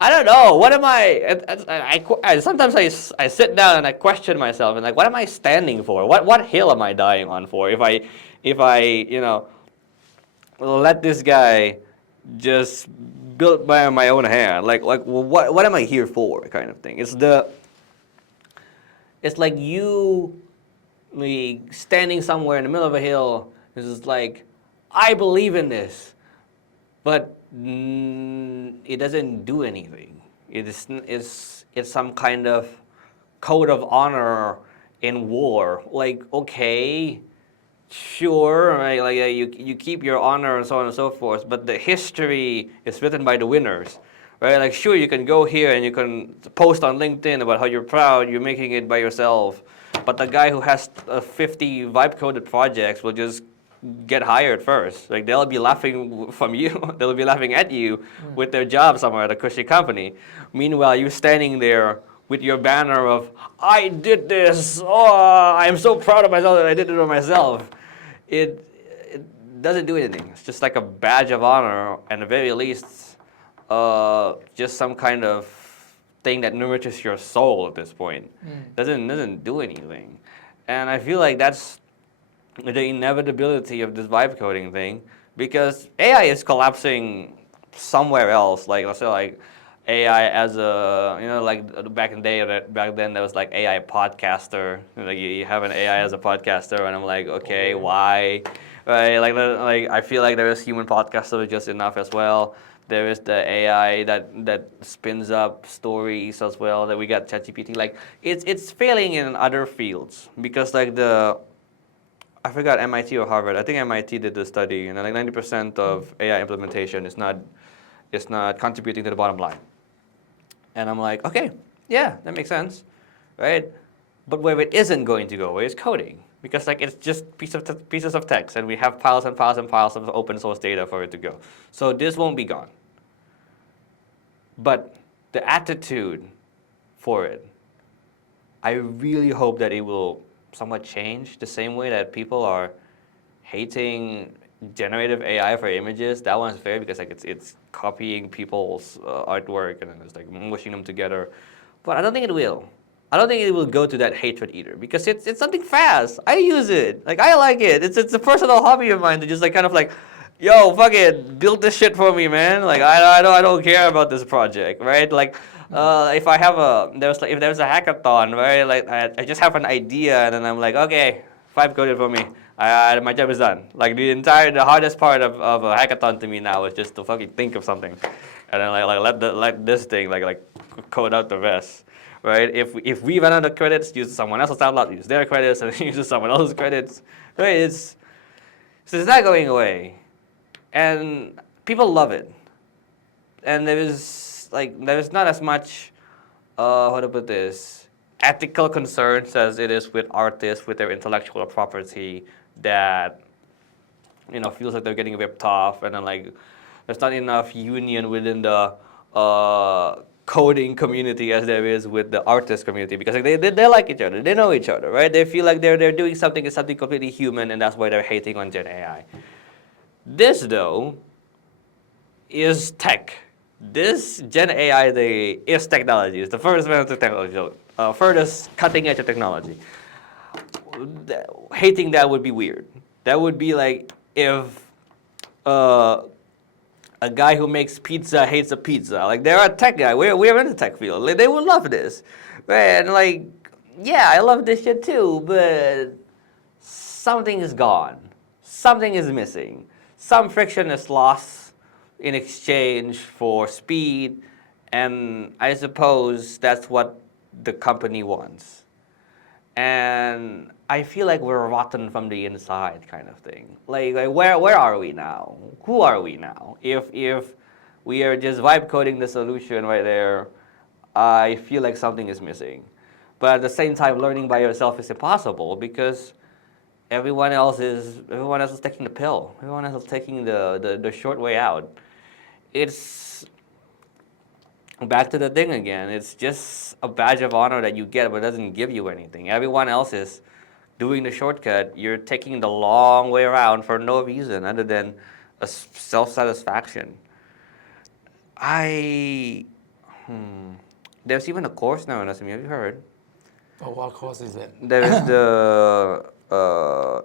I don't know. What am I sometimes I sit down and I question myself and like, what am I standing for? What hill am I dying on for? If I you know let this guy just built by my own hand. Like well, what am I here for? Kind of thing. It's like you like, standing somewhere in the middle of a hill. It's just like I believe in this, but it doesn't do anything. It's some kind of code of honor in war. Like okay. Sure, right? Like you keep your honor and so on and so forth, but the history is written by the winners, right? Like sure, you can go here and you can post on LinkedIn about how you're proud, you're making it by yourself, but the guy who has 50 vibe coded projects will just get hired first. Like they'll be laughing from you, they'll be laughing at you with their job somewhere at a cushy company. Meanwhile, you're standing there with your banner of I did this. Oh, I'm so proud of myself that I did it for myself. It doesn't do anything. It's just like a badge of honor, and at the very least, just some kind of thing that nourishes your soul at this point. Doesn't do anything, and I feel like that's the inevitability of this vibe coding thing, because AI is collapsing somewhere else. Like let's say like AI as a like back in the day back then there was like AI podcaster. Like you have an AI as a podcaster, and I'm like okay, why? Right? Like I feel like there is human podcaster just enough as well. There is the AI that spins up stories as well. That we got ChatGPT. Like it's failing in other fields because like I forgot MIT or Harvard. I think MIT did the study, and like 90% of AI implementation is not contributing to the bottom line. And I'm like, okay, yeah, that makes sense, right? But where it isn't going to go away is coding, because like it's just pieces of text, and we have piles and piles and piles of open source data for it to go. So this won't be gone. But the attitude for it, I really hope that it will somewhat change the same way that people are hating generative AI for images. That one's fair because like it's copying people's artwork and then it's like mushing them together. But I don't think it will. I don't think it will go to that hatred either because it's something fast. I use it. Like I like it. It's a personal hobby of mine to just like kind of like, yo, fuck it, build this shit for me, man. Like I don't care about this project, right? Like if I have if there's a hackathon, right? Like I just have an idea and then I'm like, okay, vibe code it for me. My job is done. Like the hardest part of a hackathon to me now is just to fucking think of something, and then let this thing like code out the rest, right? If we run out of credits, use someone else's tablet, use their credits, and use someone else's credits, right? It's not going away, and people love it, and there's not as much how to put this ethical concerns as it is with artists with their intellectual property that feels like they're getting ripped off, and then like there's not enough union within the coding community as there is with the artist community because like, they like each other, they know each other, right? They feel like they're doing something completely human, and that's why they're hating on Gen AI. This though is tech this Gen AI thing is technology. It's the furthest one to technology, furthest cutting edge of technology. Hating that would be weird. That would be like if uh, a guy who makes pizza hates a pizza. Like they're a tech guy. We're in the tech field. Like, they would love this, right? And like, yeah, I love this shit too, but something is gone. Something is missing. Some friction is lost in exchange for speed, and I suppose that's what the company wants. And I feel like we're rotten from the inside, kind of thing. Like where are we now? Who are we now? If we are just vibe coding the solution right there, I feel like something is missing. But at the same time, learning by yourself is impossible because everyone else is taking the pill. Everyone else is taking the short way out. It's back to the thing again. It's just a badge of honor that you get, but it doesn't give you anything. Everyone else is doing the shortcut. You're taking the long way around for no reason other than a self-satisfaction. I There's even a course now in SME. Have you heard? Oh, what course is that? There is the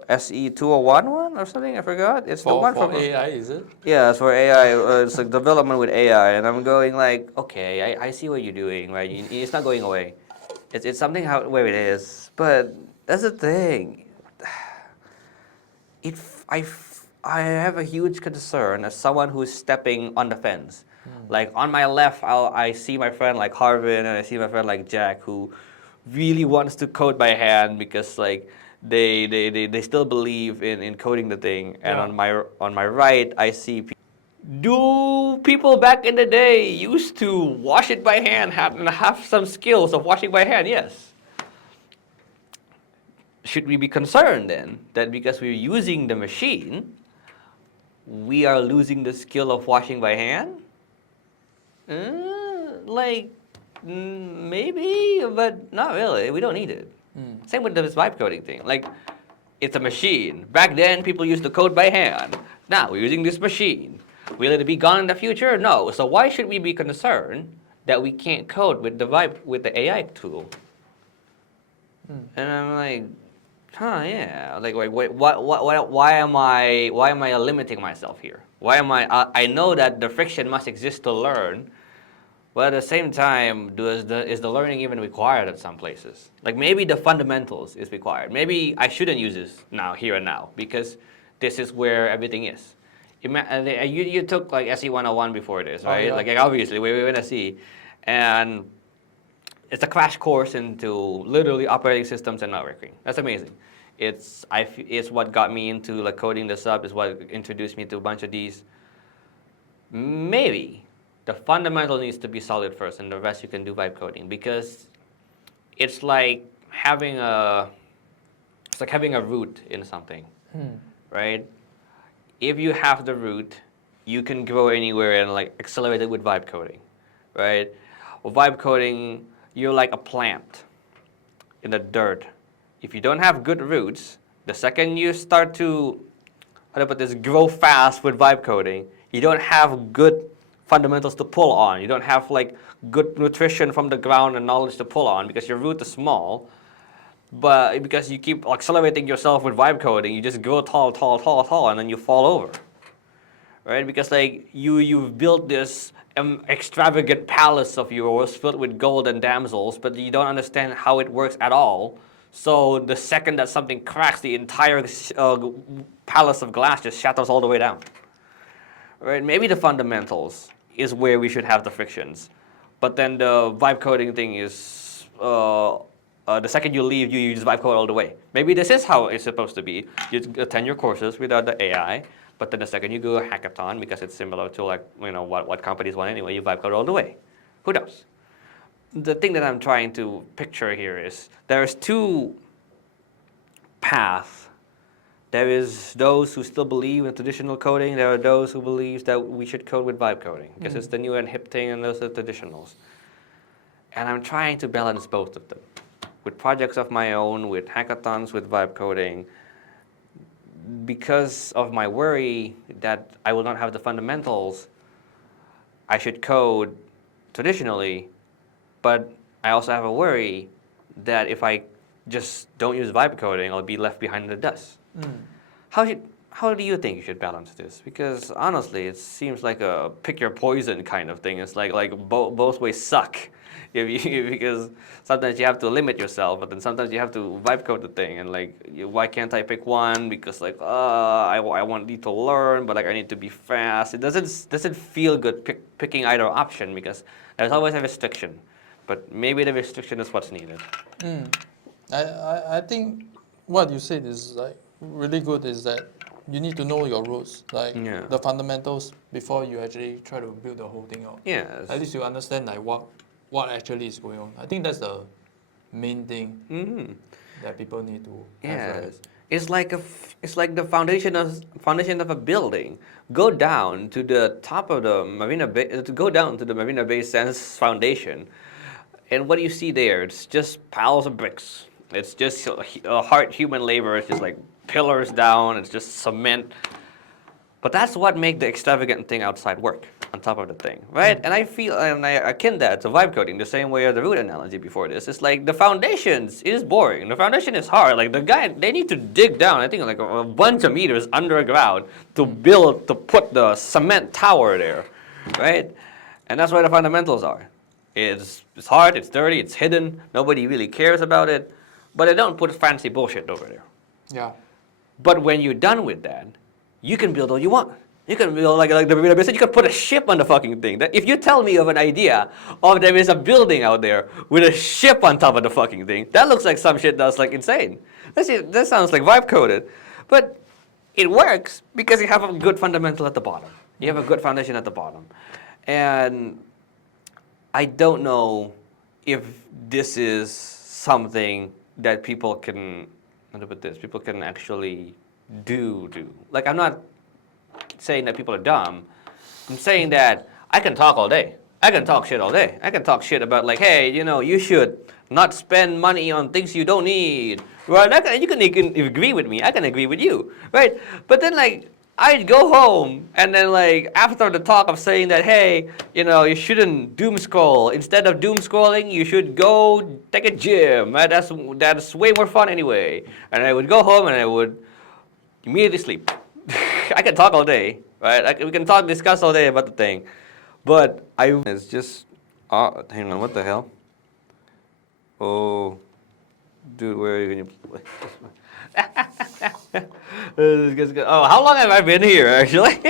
SE 201 one or something. I forgot. It's the one For from AI, is it? yeah, it's for AI. It's like development with AI, and I'm going like, okay, I see what you're doing, right? It's not going away. It's something how where it is, but that's the thing. I have a huge concern as someone who's stepping on the fence. Like on my left, I see my friend like Harvin, and I see my friend like Jack, who really wants to code by hand because like they still believe in coding the thing. And Yeah. on my right, I see do people back in the day used to wash it by hand, have some skills of washing by hand? Yes. Should we be concerned then that because we're using the machine, we are losing the skill of washing by hand? Like, maybe, but not really. We don't need it. Same with this vibe coding thing. Like, it's a machine. Back then, people used to code by hand. Now, we're using this machine. Will it be gone in the future? No. So why should we be concerned that we can't code with the AI tool? And I'm like, yeah. Like, wait, why am I limiting myself here? Why am I know that the friction must exist to learn, but at the same time, is the learning even required at some places? Like maybe the fundamentals is required. Maybe I shouldn't use this now, here and now, because this is where everything is. You took like SE 101 before this, Oh, right? yeah. Like obviously we're in SE, and it's a crash course into literally operating systems and networking. That's amazing. It's what got me into like coding this up. Is what introduced me to a bunch of these. Maybe the fundamental needs to be solid first, and the rest you can do vibe coding because it's like having a root in something, right? If you have the root, you can grow anywhere and like accelerate it with vibe coding, right? With vibe coding, you're like a plant in the dirt. If you don't have good roots, the second you start to, how to put this, grow fast with vibe coding, you don't have good fundamentals to pull on. You don't have like good nutrition from the ground and knowledge to pull on because your root is small. But because you keep accelerating yourself with vibe coding, you just grow tall, tall, tall, tall, and then you fall over, right? Because like you've built this extravagant palace of yours filled with gold and damsels, but you don't understand how it works at all. So the second that something cracks, the entire palace of glass just shatters all the way down. Right? Maybe the fundamentals is where we should have the frictions, but then the vibe coding thing is the second you leave, you use vibe code all the way. Maybe this is how it's supposed to be. You attend your courses without the AI, but then the second you go a hackathon, because it's similar to like what companies want anyway, you vibe code all the way. Who knows? The thing that I'm trying to picture here is there's two paths. There is those who still believe in traditional coding. There are those who believe that we should code with vibe coding because it's the new and hip thing, and those are traditionals. And I'm trying to balance both of them with projects of my own, with hackathons, with vibe coding, because of my worry that I will not have the fundamentals. I should code traditionally, but I also have a worry that if I just don't use vibe coding, I'll be left behind in the dust. How do you think you should balance this? Because honestly, it seems like a pick your poison kind of thing. It's like both ways suck. Because sometimes you have to limit yourself, but then sometimes you have to vibe code the thing. And like, why can't I pick one? Because like, I need to learn, but like I need to be fast. It doesn't feel good picking either option because there's always a restriction. But maybe the restriction is what's needed. I think what you said is like really good. Is that you need to know your roots, like the fundamentals, before you actually try to build the whole thing out. Yes. At least you understand like what actually is going on. I think that's the main thing that people need to have. Right? It's like the foundation of a building. Go down to the top of the Marina Bay. Go down to the Marina Bay Sands foundation, and what do you see there? It's just piles of bricks. It's just a hard human labor. It's just like pillars down. It's just cement. But that's what makes the extravagant thing outside work on top of the thing, right? And I akin that to vibe coding the same way as the root analogy before this. It's like the foundations is boring. The foundation is hard. Like they need to dig down, I think like a bunch of meters underground to put the cement tower there, right? And that's where the fundamentals are. It's hard, it's dirty, it's hidden. Nobody really cares about it. But they don't put fancy bullshit over there. Yeah. But when you're done with that, you can build all you want. You can build like the Marina Bay. You can put a ship on the fucking thing. That if you tell me of an idea of there is a building out there with a ship on top of the fucking thing, that looks like some shit that's like insane. That sounds like vibe coded, but it works because you have a good fundamental at the bottom. You have a good foundation at the bottom, and I don't know if this is something that people can. How to put this? People can actually do. Like, I'm not saying that people are dumb. I'm saying that I can talk all day. I can talk shit all day. I can talk shit about like, hey, you should not spend money on things you don't need. Right? You can agree with me. I can agree with you. Right? But then like, I go home and then like after the talk of saying that, hey, you shouldn't doom scroll. Instead of doom scrolling, you should go take a gym. Right? That's way more fun anyway. And I would go home and I would immediately sleep. I can talk all day, right? We can discuss all day about the thing, but it's just. Hang on, what the hell? Oh, dude, where are you going to? Oh, how long have I been here? Actually,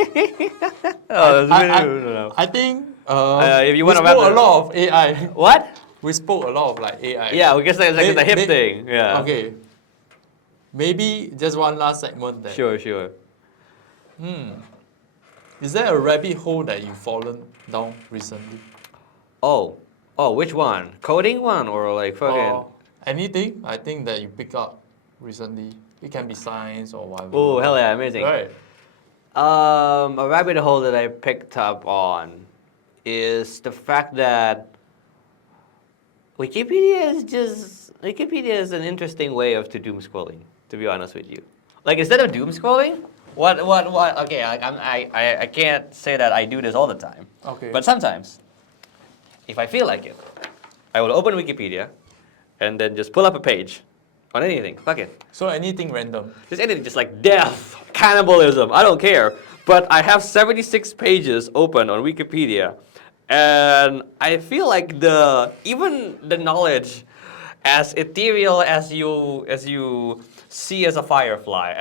I think if you we want to spoke a lot of AI. What? We spoke a lot of like AI. Yeah, we guess that's like the hip thing. Yeah. Okay. Maybe just one last segment then. Sure. Is there a rabbit hole that you've fallen down recently? Oh, which one? Coding one or like fucking? Or anything I think that you pick up recently. It can be science or whatever. Oh, hell yeah, amazing. Right. A rabbit hole that I picked up on is the fact that Wikipedia is an interesting way to doom scrolling, to be honest with you. Like instead of doom scrolling, what? Okay, I can't say that I do this all the time. Okay. But sometimes, if I feel like it, I will open Wikipedia, and then just pull up a page on anything. Fuck it. So anything random. Just anything, just like death, cannibalism. I don't care. But I have 76 pages open on Wikipedia, and I feel like even the knowledge, as ethereal as you see as a firefly,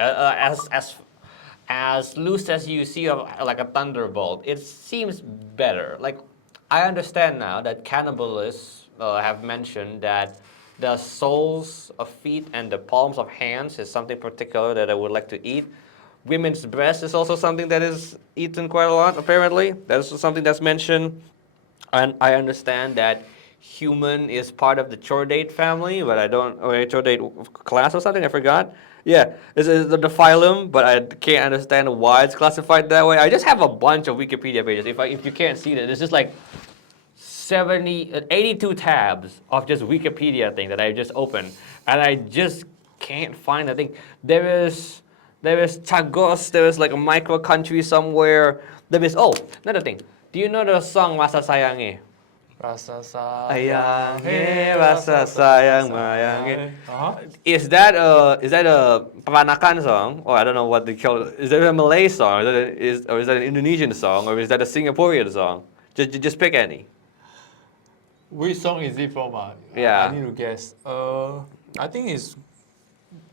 as loose as you see like a thunderbolt, it seems better. Like I understand now that cannibalists have mentioned that the soles of feet and the palms of hands is something particular that I would like to eat. Women's breast is also something that is eaten quite a lot, apparently. That's something that's mentioned. And I understand that human is part of the chordate family, but I don't, or chordate class or something, I forgot. Yeah, this is the phylum, but I can't understand why it's classified that way. I just have a bunch of Wikipedia pages. If you can't see that, it's just like 82 tabs of just Wikipedia thing that I just opened, and I just can't find a thing. There is Chagos, there is like a micro country somewhere. There is, another thing. Do you know the song Rasa Sayange? Rasa Sayang, sayang, rasa sayang, mayang. Uh-huh. Is that a Peranakan song, or I don't know what they call it? Is that a Malay song, or is that an Indonesian song, or is that a Singaporean song? Just pick any. Which song is it from? Yeah. I need to guess. I think it's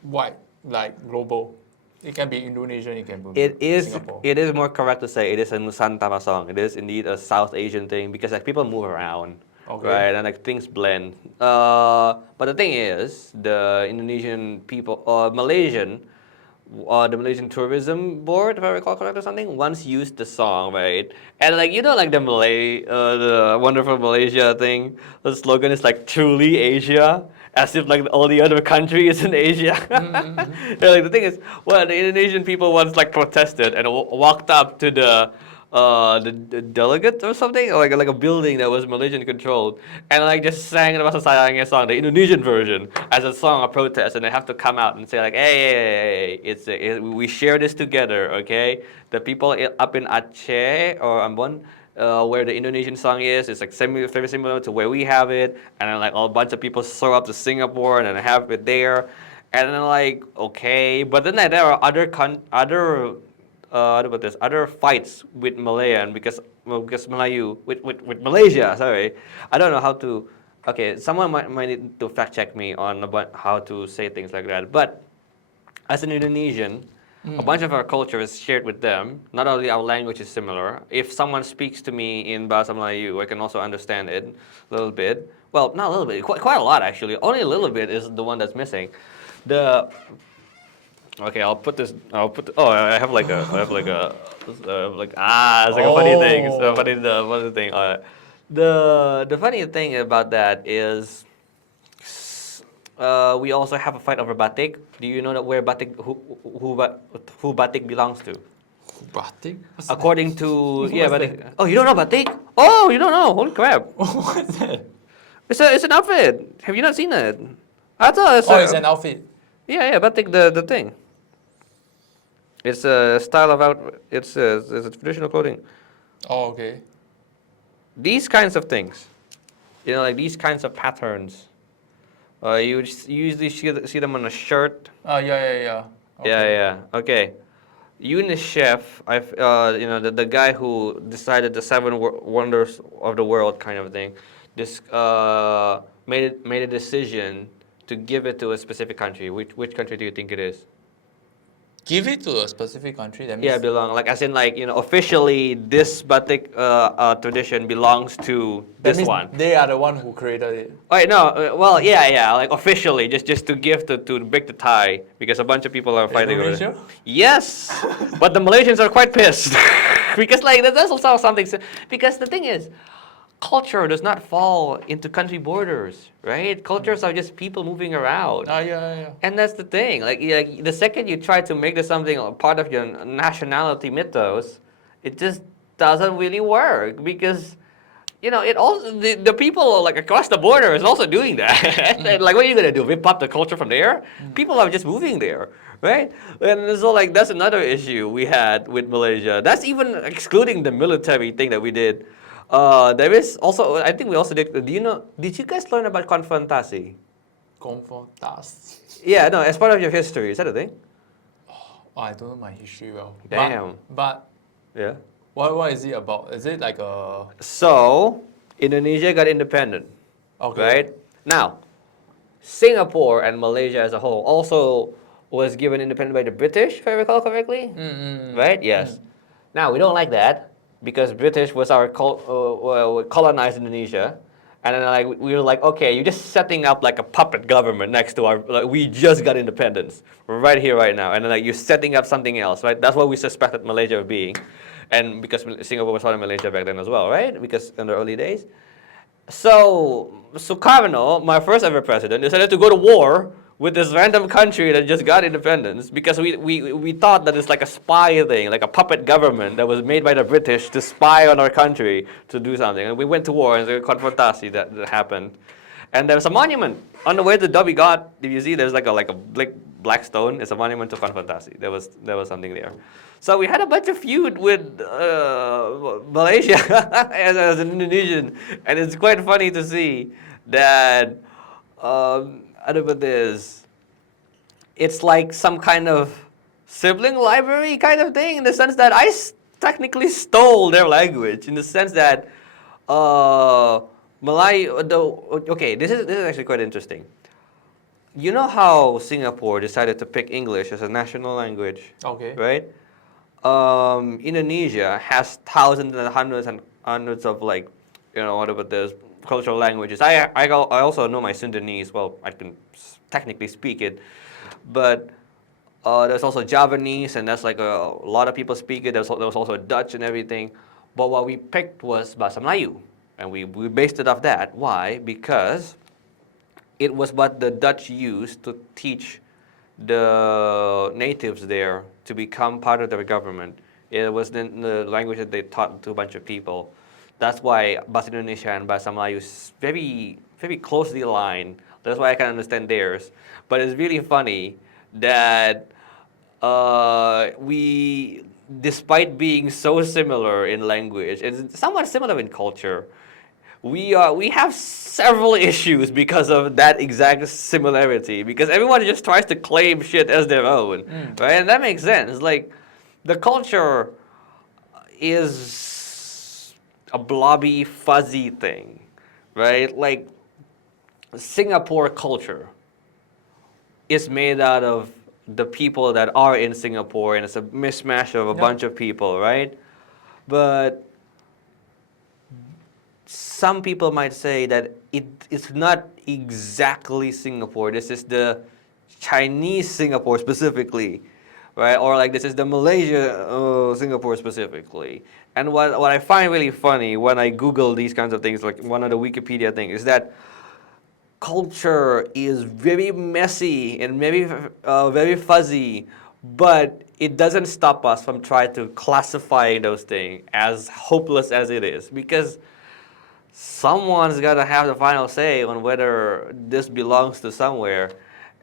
wide, like global. It can be Indonesian, it can be It is Singapore. it is more correct to say it is a Nusantara song. It is indeed a South Asian thing because like people move around, Okay. right? And like things blend. But the thing is, the Indonesian people or the Malaysian Tourism Board, if I recall correctly, or something, once used the song, right? And like like the the wonderful Malaysia thing, the slogan is like truly Asia, as if like all the other countries in Asia. Yeah, like the thing is, well, the Indonesian people once like protested and walked up to the delegate or something, or like a building that was Malaysian controlled, and like just sang the Masa Sayangnya song, the Indonesian version, as a song of protest, and they have to come out and say like, hey, we share this together, okay? The people up in Aceh or Ambon, where the Indonesian song is, it's like very similar to where we have it, and then like a bunch of people show up to Singapore and then have it there, and then like okay, but then there are how about this? Other fights with Malayan because Melayu with Malaysia. Sorry, I don't know how to. Okay, someone might need to fact check me on about how to say things like that. But as an Indonesian, a bunch of our culture is shared with them. Not only our language is similar. If someone speaks to me in Bahasa Melayu, I can also understand it a little bit. Well, not a little bit, quite a lot actually. Only a little bit is the one that's missing. The Okay, I'll put this. Oh, I have like a. I have like a. It's like a funny thing. It's a funny thing. The funny thing about that is, we also have a fight over batik. Do you know that where batik who batik belongs to? Batik? According to What's batik. that? Oh, you don't know batik? Oh, you don't know? Holy crap! What's that? It's an outfit. Have you not seen it? I thought It's an outfit. Yeah, batik the thing. It's a style of it's a traditional clothing. Oh, okay. These kinds of things, like these kinds of patterns, you usually see them on a shirt. Yeah. Okay. Yeah. Okay. Eunice Chef, the guy who decided the seven wonders of the world kind of thing, this made a decision to give it to a specific country. Which country do you think it is? Give it to a specific country. That means Yeah, belong. Like as in like officially this batik tradition belongs to that this means one. they are the one who created it. Oh wait, no. Well, yeah. Like officially, just to give to break the tie because a bunch of people are fighting over it. Indonesia? Yes, but the Malaysians are quite pissed because like that's also something. Because the thing is, culture does not fall into country borders, right? Cultures are just people moving around. Yeah. And that's the thing. Like the second you try to make this something a part of your nationality mythos, it just doesn't really work because it also the people like across the border is also doing that. Like what are you gonna do? Rip up the culture from there? People are just moving there, right? And so like that's another issue we had with Malaysia. That's even excluding the military thing that we did. There is also I think we also did. Did you guys learn about konfrontasi? Konfrontasi. Yeah, no, as part of your history, is that a thing? Oh, I don't know my history well. Damn. But Yeah. what is it about? Is it like a So, Indonesia got independent, okay? right? Now, Singapore and Malaysia as a whole also was given independence by the British, if I recall correctly. Right? Yes. Now, we don't like that because British was colonized Indonesia. And then like we were like, okay, you're just setting up like a puppet government next to our. Like, we just got independence right here, right now, and then like you're setting up something else, right? That's what we suspected Malaysia of being, and because Singapore was part of Malaysia back then as well, right? Because in the early days. So Sukarno, my first ever president, decided to go to war with this random country that just got independence because we thought that it's like a spy thing, like a puppet government that was made by the British to spy on our country to do something. And we went to war and the confrontasi that happened. And there's a monument on the way to Dhoby Ghat. If you see, there's like a black stone. It's a monument to Konfrontasi. There was something there. So we had a bunch of feud with Malaysia as an Indonesian, and it's quite funny to see that. I don't know this. It's like some kind of sibling library kind of thing, in the sense that technically stole their language, in the sense that Malay. Okay, this is actually quite interesting. You know how Singapore decided to pick English as a national language, Okay. right? Indonesia has thousands and hundreds of, like, what about this, cultural languages. I also know my Sundanese. Well, I can technically speak it, but there's also Javanese, and that's like a lot of people speak it. There was also Dutch and everything. But what we picked was Bahasa Melayu, and we based it off that. Why? Because it was what the Dutch used to teach the natives there to become part of their government. It was the language that they taught to a bunch of people. That's why Bahasa Indonesia and Bahasa Melayu is very, very closely aligned. That's why I can understand theirs. But it's really funny that we, despite being so similar in language and somewhat similar in culture, we have several issues because of that exact similarity. Because everyone just tries to claim shit as their own, right? And that makes sense. Like, the culture is a blobby, fuzzy thing, right? Like, Singapore culture is made out of the people that are in Singapore, and it's a mishmash of a bunch of people, right? But some people might say that it's not exactly Singapore. This is the Chinese Singapore specifically, right? Or like, this is the Malaysia Singapore specifically. And what I find really funny when I Google these kinds of things, like one of the Wikipedia things, is that culture is very messy and very fuzzy, but it doesn't stop us from trying to classify those things, as hopeless as it is, because someone's got to have the final say on whether this belongs to somewhere.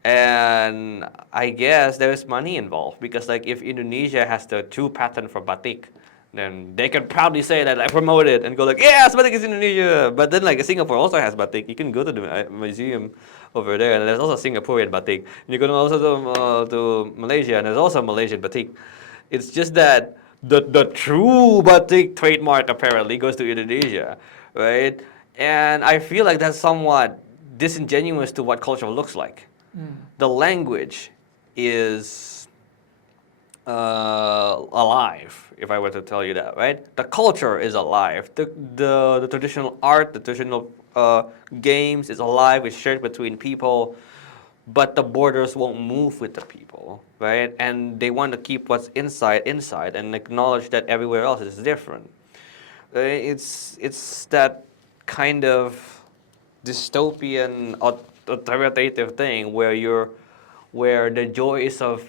And I guess there's money involved, because like, if Indonesia has the true patent for batik, then they can proudly say that I promote it and go like, yes, batik is Indonesia. But then like, Singapore also has batik. You can go to the museum over there, and there's also Singaporean batik. And you can also to Malaysia, and there's also Malaysian batik. It's just that the true batik trademark apparently goes to Indonesia, right? And I feel like that's somewhat disingenuous to what culture looks like. The language is alive, if I were to tell you that, right? The culture is alive. The traditional art, the traditional games is alive. It's shared between people, but the borders won't move with the people, right? And they want to keep what's inside, and acknowledge that everywhere else is different. It's that kind of dystopian authoritative thing where the joy is of,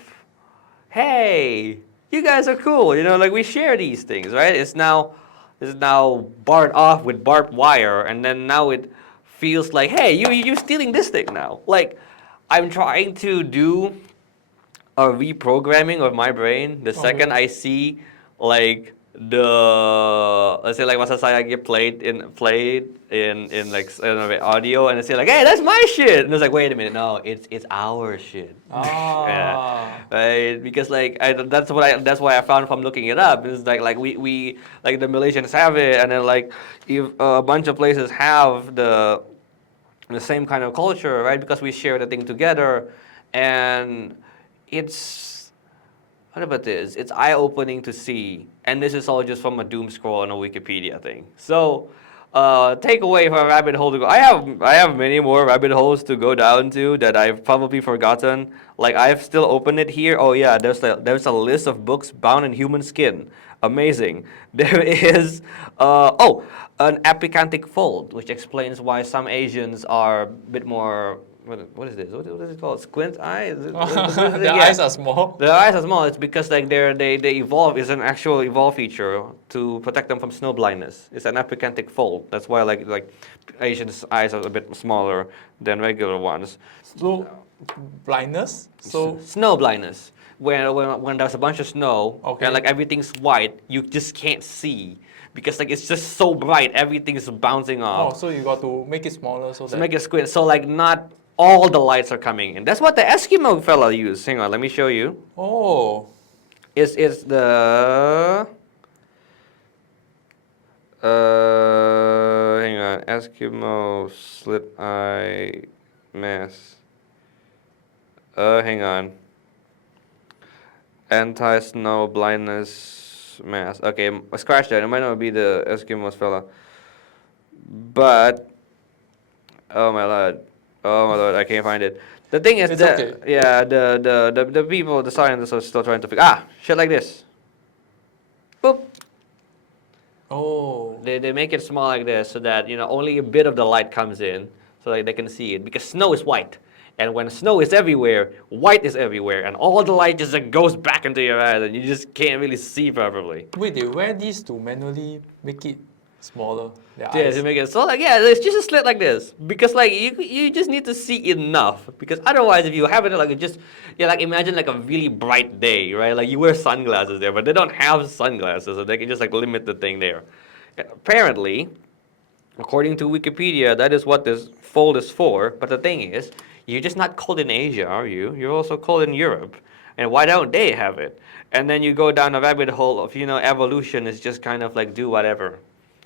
hey, you guys are cool, like, we share these things, right? It's now barred off with barbed wire, and then now it feels like, hey, you're stealing this thing now. Like, I'm trying to do a reprogramming of my brain the second I see, like, let's say like Masa Saya get played in like, I don't know, audio, and they say like, hey, that's my shit, and it's like, wait a minute, no, it's our shit. Yeah, right? Because like, that's why I found from looking it up. It's like we like, the Malaysians have it, and then like, if a bunch of places have the same kind of culture, right? Because we share the thing together, and what about this? It's eye-opening to see, and this is all just from a doom scroll on a Wikipedia thing. So, takeaway for a rabbit hole to go. I have many more rabbit holes to go down to that I've probably forgotten. Like, I've still opened it here. Oh yeah, there's a list of books bound in human skin. Amazing. There is an epicantic fold, which explains why some Asians are a bit more what is this? What is it called? Squint eye? The Yeah. eyes are small. The eyes are small. It's because like they evolve is an actual evolve feature to protect them from snow blindness. It's an epicantic fold. That's why like Asians' eyes are a bit smaller than regular ones. So blindness. So Snow blindness. When there's a bunch of snow Okay. and like everything's white, you just can't see because like it's just so bright, everything's bouncing off. so you got to make it smaller so To that make it squint, so like not all the lights are coming in. That's what the Eskimo fella used. Hang on, let me show you. oh It's the hang on, Eskimo slit eye mask. Hang on. Anti-snow blindness mask. Okay, scratch that. It might not be the Eskimos fella. But oh my lord, I can't find it. The thing is It's that okay. yeah, the people, the scientists are still trying to figure shit like this. Boop. oh They make it small like this so that only a bit of the light comes in, so that they can see it because snow is white, and when snow is everywhere, white is everywhere, and all the light just like, goes back into your eyes, and you just can't really see properly. wait, they wear these to manually make it smaller. Their Yeah, eyes. to make it so like it's just a slit like this because like you just need to see enough because otherwise if you have it like like imagine like a really bright day, right? Like you wear sunglasses there, but they don't have sunglasses, so they can just like limit the thing there. And apparently, according to Wikipedia, that is what this fold is for. But the thing is, you're just not cold in Asia, are you? You're also cold in Europe, and why don't they have it? And then you go down a rabbit hole of evolution is just kind of like do whatever.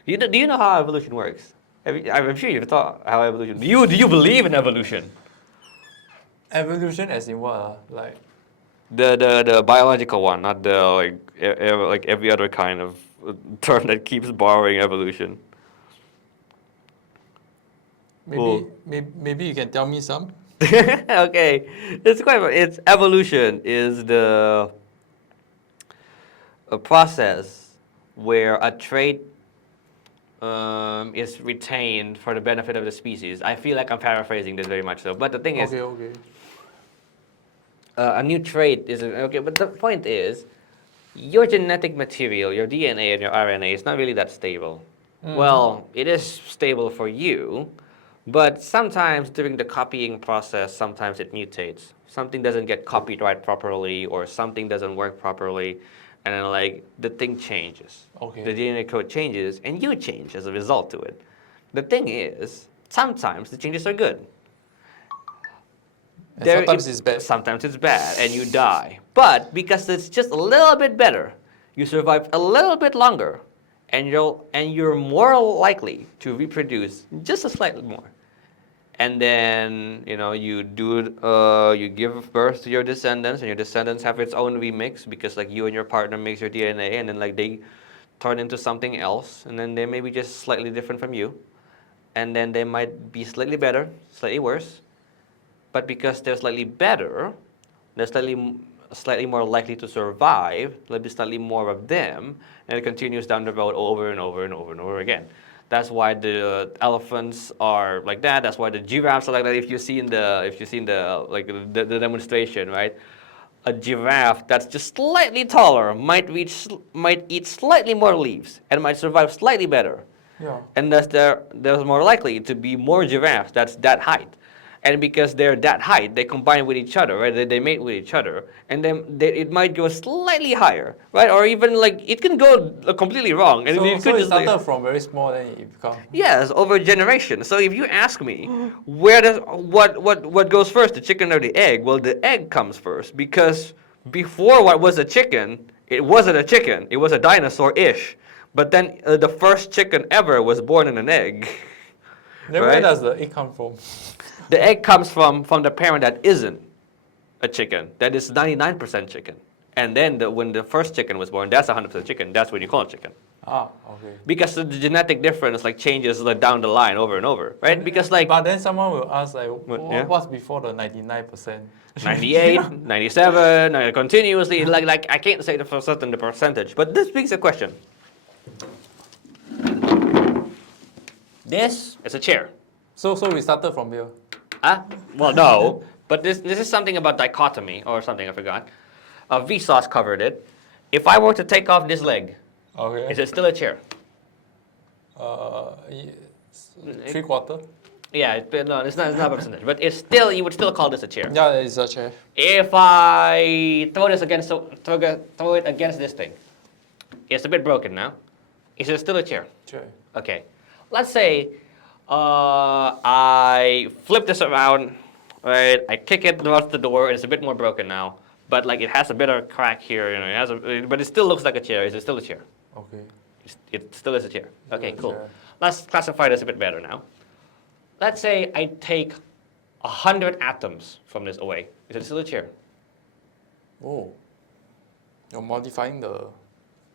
Do you know how evolution works? I'm sure you've thought how evolution. Do you believe in evolution? Evolution as in what? Like The biological one, not the like every other kind of term that keeps borrowing evolution. maybe Well- maybe you can tell me some. Okay, it's evolution is a process where a trait is retained for the benefit of the species. I feel like I'm paraphrasing this very much so, but the thing is, Okay. a new trait is okay. But the point is, your genetic material, your DNA and your RNA, is not really that stable. Well, it is stable for you, but sometimes during the copying process, sometimes it mutates. Something doesn't get copied right properly, or something doesn't work properly, and then like the thing changes. Okay. The DNA code changes, and you change as a result to it. The thing is, sometimes the changes are good. And sometimes it's bad. Sometimes it's bad, and you die. But because it's just a little bit better, you survive a little bit longer, and you're more likely to reproduce just a slightly more. And then you give birth to your descendants, and your descendants have its own remix because like you and your partner mix your DNA, and then like they turn into something else, and then they may be just slightly different from you, and then they might be slightly better, slightly worse. But because they're slightly better, they're slightly more likely to survive. There'll be slightly more of them, and it continues down the road over and over and over and over again. That's why the elephants are like that. That's why the giraffes are like that. If you see in the like the demonstration, right? A giraffe that's just slightly taller might eat slightly more leaves and might survive slightly better. Yeah. And thus there's more likely to be more giraffes that's that height. And because they're that height, they combine with each other, right? They mate with each other, and then it might go slightly higher, right? Or even like it can go completely wrong, and So, it so could it just like, started from very small, then it become. yes, over generations. So if you ask me, what goes first, the chicken or the egg? Well, the egg comes first because before what was a chicken, it wasn't a chicken. It was a dinosaur-ish. But then the first chicken ever was born in an egg. Then Right? where does the egg come from? The egg comes from the parent that isn't a chicken. That is 99% chicken. And then when the first chicken was born, that's 100% chicken. That's what you call it chicken. Ah, okay. Because the genetic difference like changes like down the line over and over, right? Because like But then someone will ask like, yeah. what's before the 99%? 98, 97, continuously, like I can't say for certain the percentage, but this begs a question. This is a chair. So we started from here. Well, no. But this is something about dichotomy or something, I forgot. Vsauce covered it. If I were to take off this leg, Okay. is it still a chair? Three quarter. Yeah, no, it's not a percentage, but it's still, you would still call this a chair. Yeah, it's a chair. If I throw it against this thing, it's a bit broken now. Is it still a chair? Chair. Okay. Let's say I flip this around, right? I kick it towards the door, and it's a bit more broken now. But like it has a bit of a crack here, you know. But it still looks like a chair. Is it still a chair? Okay. It still is a chair. Okay, Still a cool. chair. Let's classify this a bit better now. Let's say I take 100 atoms from this away. Is it still a chair? Oh. You're modifying the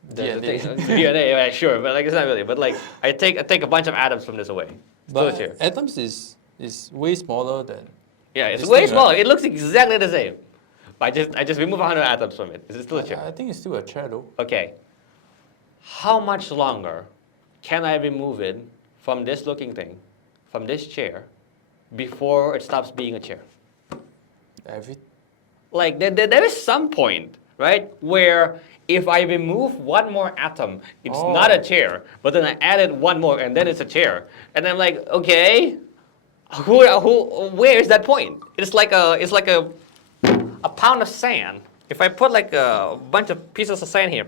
The DNA. thing- DNA, yeah, sure, but like it's not really. But like I take a bunch of atoms from this away. Still a But chair. atoms is way smaller than. Yeah, it's this way thing, smaller. right? It looks exactly the same. But I just remove 100 atoms from it. Is it still a chair? I think it's still a chair though. Okay. How much longer can I remove it from this looking thing, from this chair, before it stops being a chair? Every. Like there is some point, right, where if I remove one more atom, it's not a chair, but then I added one more and then it's a chair. And I'm like, okay, where is that point? It's like a pound of sand. If I put like a bunch of pieces of sand here,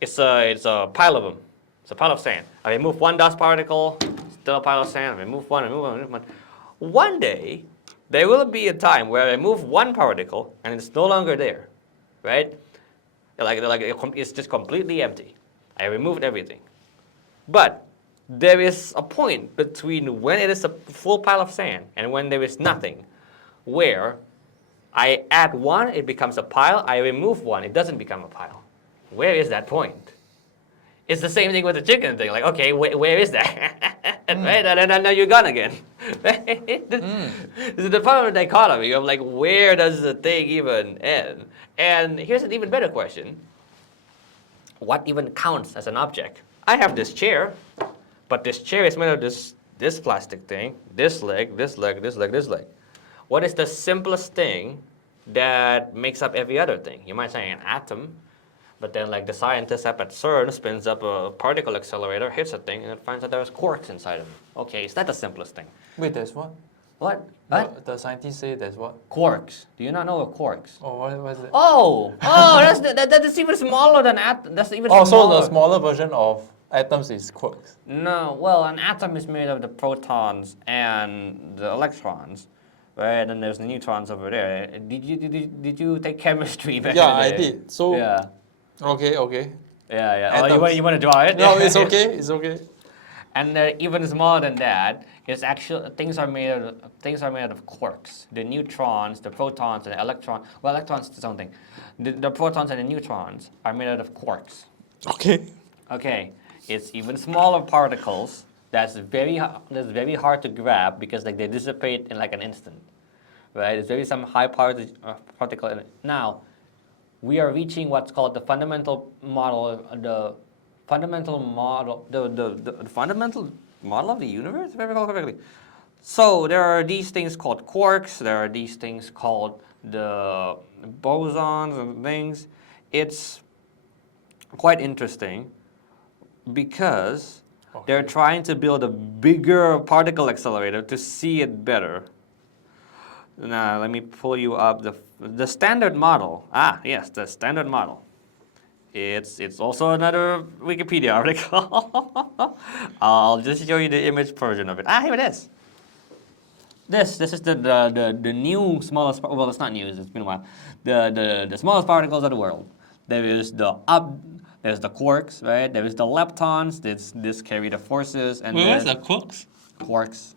it's a pile of them. It's a pile of sand. I remove one dust particle, still a pile of sand. I remove one, remove one. One day, there will be a time where I remove one particle and it's no longer there, right? It's just completely empty. I removed everything. But there is a point between when it is a full pile of sand and when there is nothing, where I add one, it becomes a pile. I remove one, it doesn't become a pile. Where is that point? It's the same thing with the chicken thing. Like, okay, where is that? Right? And now you're gone again. This is the problem with dichotomy of like, where does the thing even end? And here's an even better question. What even counts as an object? I have this chair, but this chair is made of this plastic thing, this leg, this leg, this leg, this leg. What is the simplest thing that makes up every other thing? You might say an atom. But then, like the scientist up at CERN spins up a particle accelerator, hits a thing, and it finds out there's quarks inside of it. Okay, is that the simplest thing? Wait, there's what? What? What? The scientists say there's what? Quarks. Do you not know what quarks? Oh, what is it? Oh, that's even smaller than atom. That's even Oh, smaller. so the smaller version of atoms is quarks. No, well, an atom is made of the protons and the electrons, right? And then there's the neutrons over there. Did you take chemistry back Yeah, in the I day? did. So Yeah. okay. Yeah. Oh, Atoms. you want to draw it? No, it's okay. It's okay. And even smaller than that, it's actually things are made out of quarks. The neutrons, the protons, and the electrons. Well, electrons is something. The protons and the neutrons are made out of quarks. Okay. Okay, it's even smaller particles. That's very hard to grab because like they dissipate in like an instant, right? It's very some high particle in it. Now, we are reaching what's called the fundamental model, the fundamental model of the universe, if I recall correctly. So there are these things called quarks. There are these things called the bosons and things. It's quite interesting because they're trying to build a bigger particle accelerator to see it better. Now, let me pull you up the standard model. Ah, yes, the standard model. It's also another Wikipedia article. I'll just show you the image version of it. Ah, here it is. This is the new smallest. Well, it's not new. It's been a while. The smallest particles of the world. There's the quarks, right? There is the leptons. This carry the forces, and Where's there's the quarks? quarks.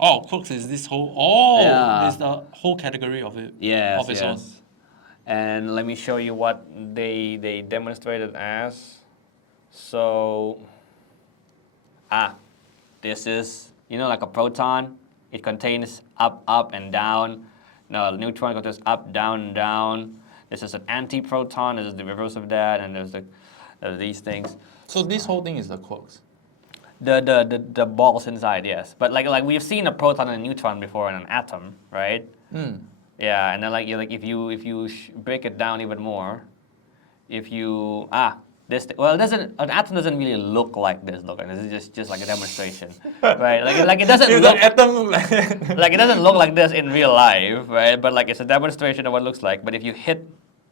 Oh, quarks is this whole. Oh, Yeah. there's the whole category of it. Yes, Of its yes. own. And let me show you what they demonstrated as. So, this is, like a proton. It contains up, and down. No, the neutron contains up, down, down. This is an antiproton. This is the reverse of that. And there's these things. So this whole thing is the quarks. the balls inside, yes. But like we've seen a proton and a neutron before in an atom, right? Yeah, and then if you break it down even more, if you well, it doesn't an atom doesn't really look like this. Look, and this is just like a demonstration, right? Like it doesn't If look the atom look like like it doesn't look like this in real life, right? But like it's a demonstration of what it looks like. But if you hit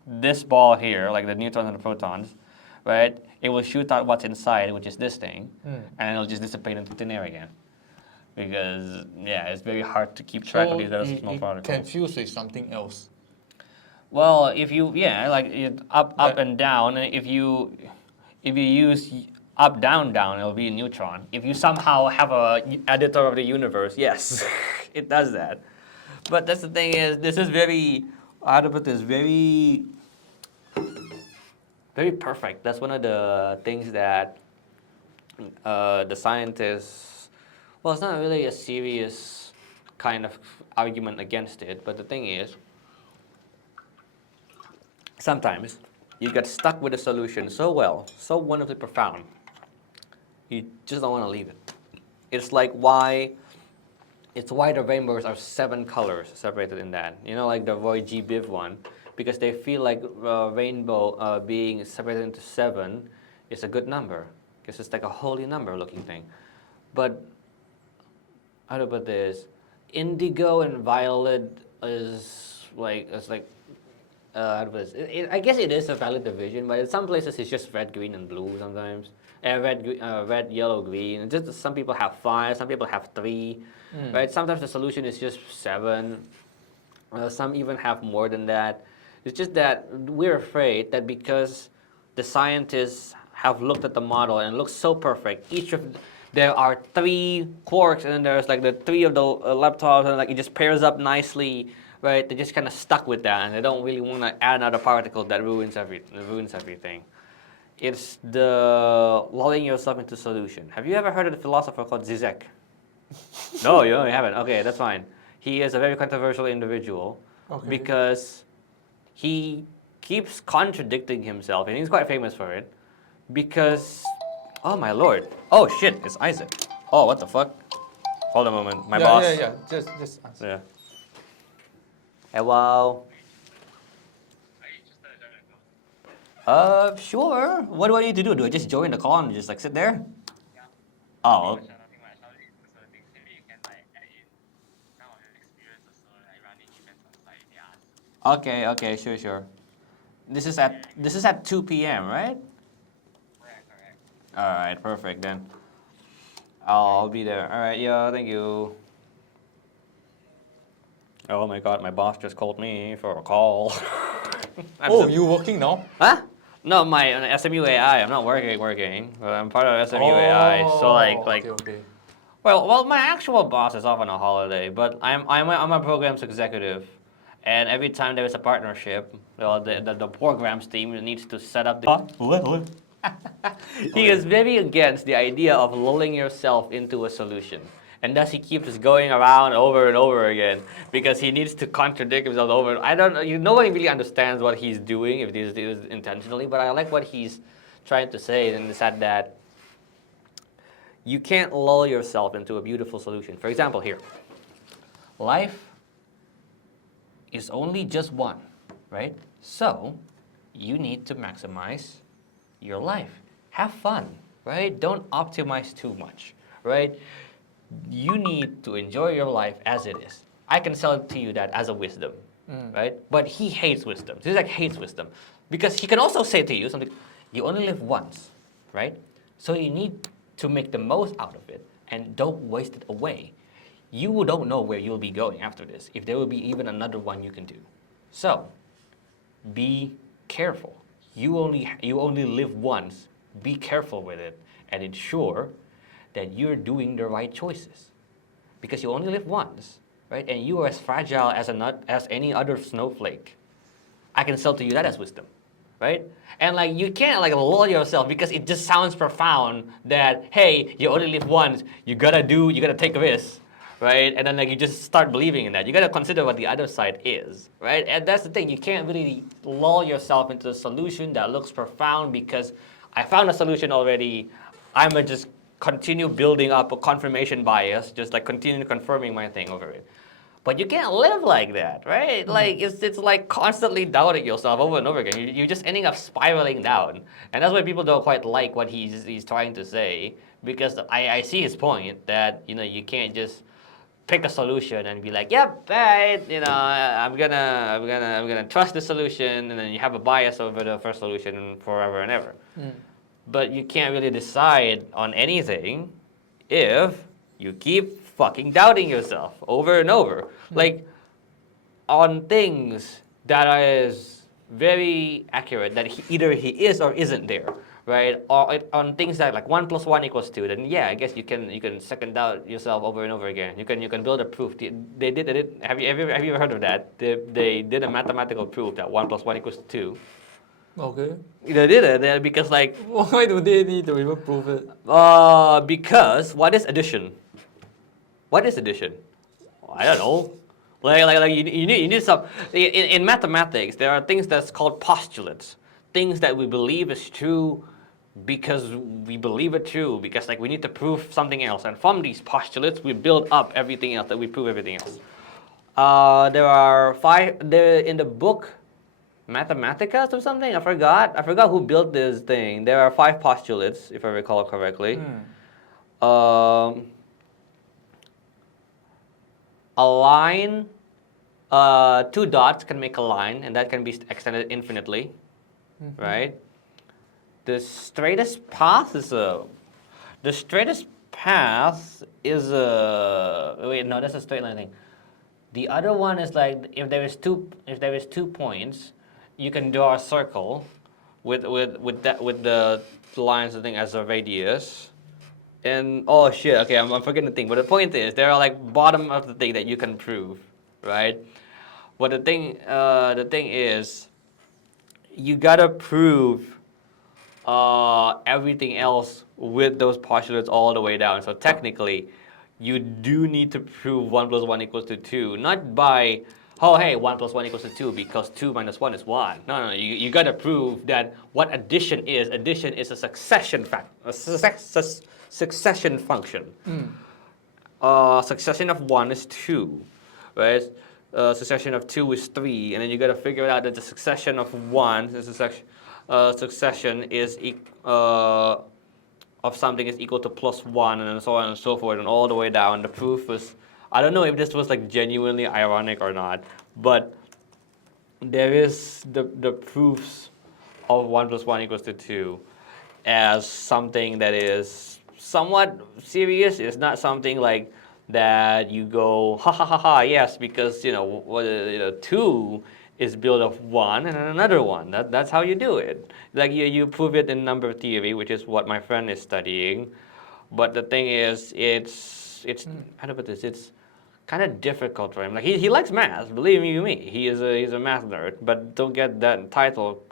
this ball here, like the neutrons and the protons, right, it will shoot out what's inside, which is this thing, and it'll just dissipate into thin air again. Because yeah, it's very hard to keep track of these little small it particles. can fuse with something else. Well, if you like up Like- and down, if you use up down down, it'll be a neutron. If you somehow have a editor of the universe, yes, it does that. But that's the thing is, this is very, how to put this, very perfect. That's one of the things that the scientists, well, it's not really a serious kind of argument against it, but the thing is, sometimes you get stuck with a solution so well, so wonderfully profound, you just don't want to leave it. It's like why the rainbows are 7 colors separated in that. You know, like the Roy G. Biv one, because they feel like rainbow being separated into 7 is a good number, because it's like a holy number looking thing. But how to put this? Indigo and violet is like how to put this? I guess it is a valid division, but in some places it's just red, green, and blue sometimes. Red, yellow, green. And just some people have 5, some people have 3, right? Sometimes the solution is just 7. Some even have more than that. It's just that we're afraid that because the scientists have looked at the model and it looks so perfect, there are 3 quarks and then there's like the 3 of the leptons and like it just pairs up nicely, right? They're just kind of stuck with that and they don't really want to add another particle that ruins everything. It's the lulling yourself into solution. Have you ever heard of the philosopher called Zizek? No, you haven't. Okay, that's fine. He is a very controversial individual because he keeps contradicting himself, and he's quite famous for it. Because, oh my lord, oh shit, it's Isaac. Oh, what the fuck? Hold on a moment, my boss. Yeah. Just answer. Yeah. Hello. Sure. What do I need to do? Do I just join the call and just like sit there? Oh. Okay, sure. This is at 2 p.m., right? All right, perfect then. I'll be there. All right, yeah, thank you. Oh my God, my boss just called me for a call. You working now? Huh? No, my SMU AI. I'm not working. I'm part of SMU AI. So Okay. well, my actual boss is off on a holiday, but I'm a programs executive, and every time there is a partnership, well, the programs team needs to set up the. He is very against the idea of lulling yourself into a solution. And thus he keeps going around over and over again because he needs to contradict himself over. I don't know. Nobody really understands what he's doing if this is intentionally, but I like what he's trying to say in the sense that you can't lull yourself into a beautiful solution. For example, here, life is only just one, right? So you need to maximize your life. Have fun, right? Don't optimize too much, right? You need to enjoy your life as it is. I can sell it to you that as a wisdom, right? But he hates wisdom. Zizek hates wisdom because he can also say to you something, you only live once, right? So you need to make the most out of it and don't waste it away. You don't know where you'll be going after this, if there will be even another one you can do. So be careful. You only live once. Be careful with it and ensure that you're doing the right choices, because you only live once, right? And you are as fragile as any other snowflake. I can sell to you that as wisdom, right? And like you can't like lull yourself because it just sounds profound that hey, you only live once. You gotta take risks, right? And then like you just start believing in that. You gotta consider what the other side is, right? And that's the thing. You can't really lull yourself into a solution that looks profound because I found a solution already. I'ma just continue building up a confirmation bias, just like continue confirming my thing over it. But you can't live like that, right? Like it's like constantly doubting yourself over and over again. You're just ending up spiraling down, and that's why people don't quite like what he's trying to say, because I see his point that you can't just pick a solution and be like, yep, right, I'm gonna trust the solution, and then you have a bias over the first solution forever and ever. But you can't really decide on anything if you keep fucking doubting yourself over and over. Like on things that is very accurate that either he is or isn't there, right? Or on things that like 1 + 1 = 2, then yeah, I guess you can second doubt yourself over and over again. You can build a proof. They did it. Have you ever heard of that? They did a mathematical proof that 1 + 1 = 2. Okay. They did it because like Why do they need to even prove it? because what is addition? What is addition? I don't know. Like you need some in mathematics. There are things that's called postulates, things that we believe is true because we believe it true, because like we need to prove something else, and from these postulates we build up everything else, that we prove everything else. There are 5 there in the book Mathematicus or something. I forgot who built this thing. There are 5 postulates, if I recall correctly. A line, 2 dots can make a line, and that can be extended infinitely, right? The straightest path is a. The straightest path is a. Wait, no, that's a straight line thing. The other one is like if there is 2 points, you can draw a circle with the lines I think as a radius. And oh shit, okay, I'm forgetting the thing. But the point is, there are like bottom of the thing that you can prove, right? But the thing is, you gotta prove everything else with those postulates all the way down. So technically, you do need to prove 1 + 1 = 2, not by oh hey 1 + 1 = 2 because 2 - 1 is 1. No, you gotta prove that what addition is. Addition is a succession function. Succession of 1 is 2, right? Succession of 2 is 3, and then you got to figure out that the succession of 1 is succession is of something is equal to +1, and then so on and so forth, and all the way down. The proof was, I don't know if this was like genuinely ironic or not, but there is the proofs of 1 + 1 = 2 as something that is somewhat serious. It's not something like that you go ha ha ha ha yes, because 2 is built of 1 and another one. That's how you do it. Like you prove it in number theory, which is what my friend is studying. But the thing is, it's how to put this? It's kind of difficult for him. Like he likes math, believe me. He's a math nerd. But don't get that title.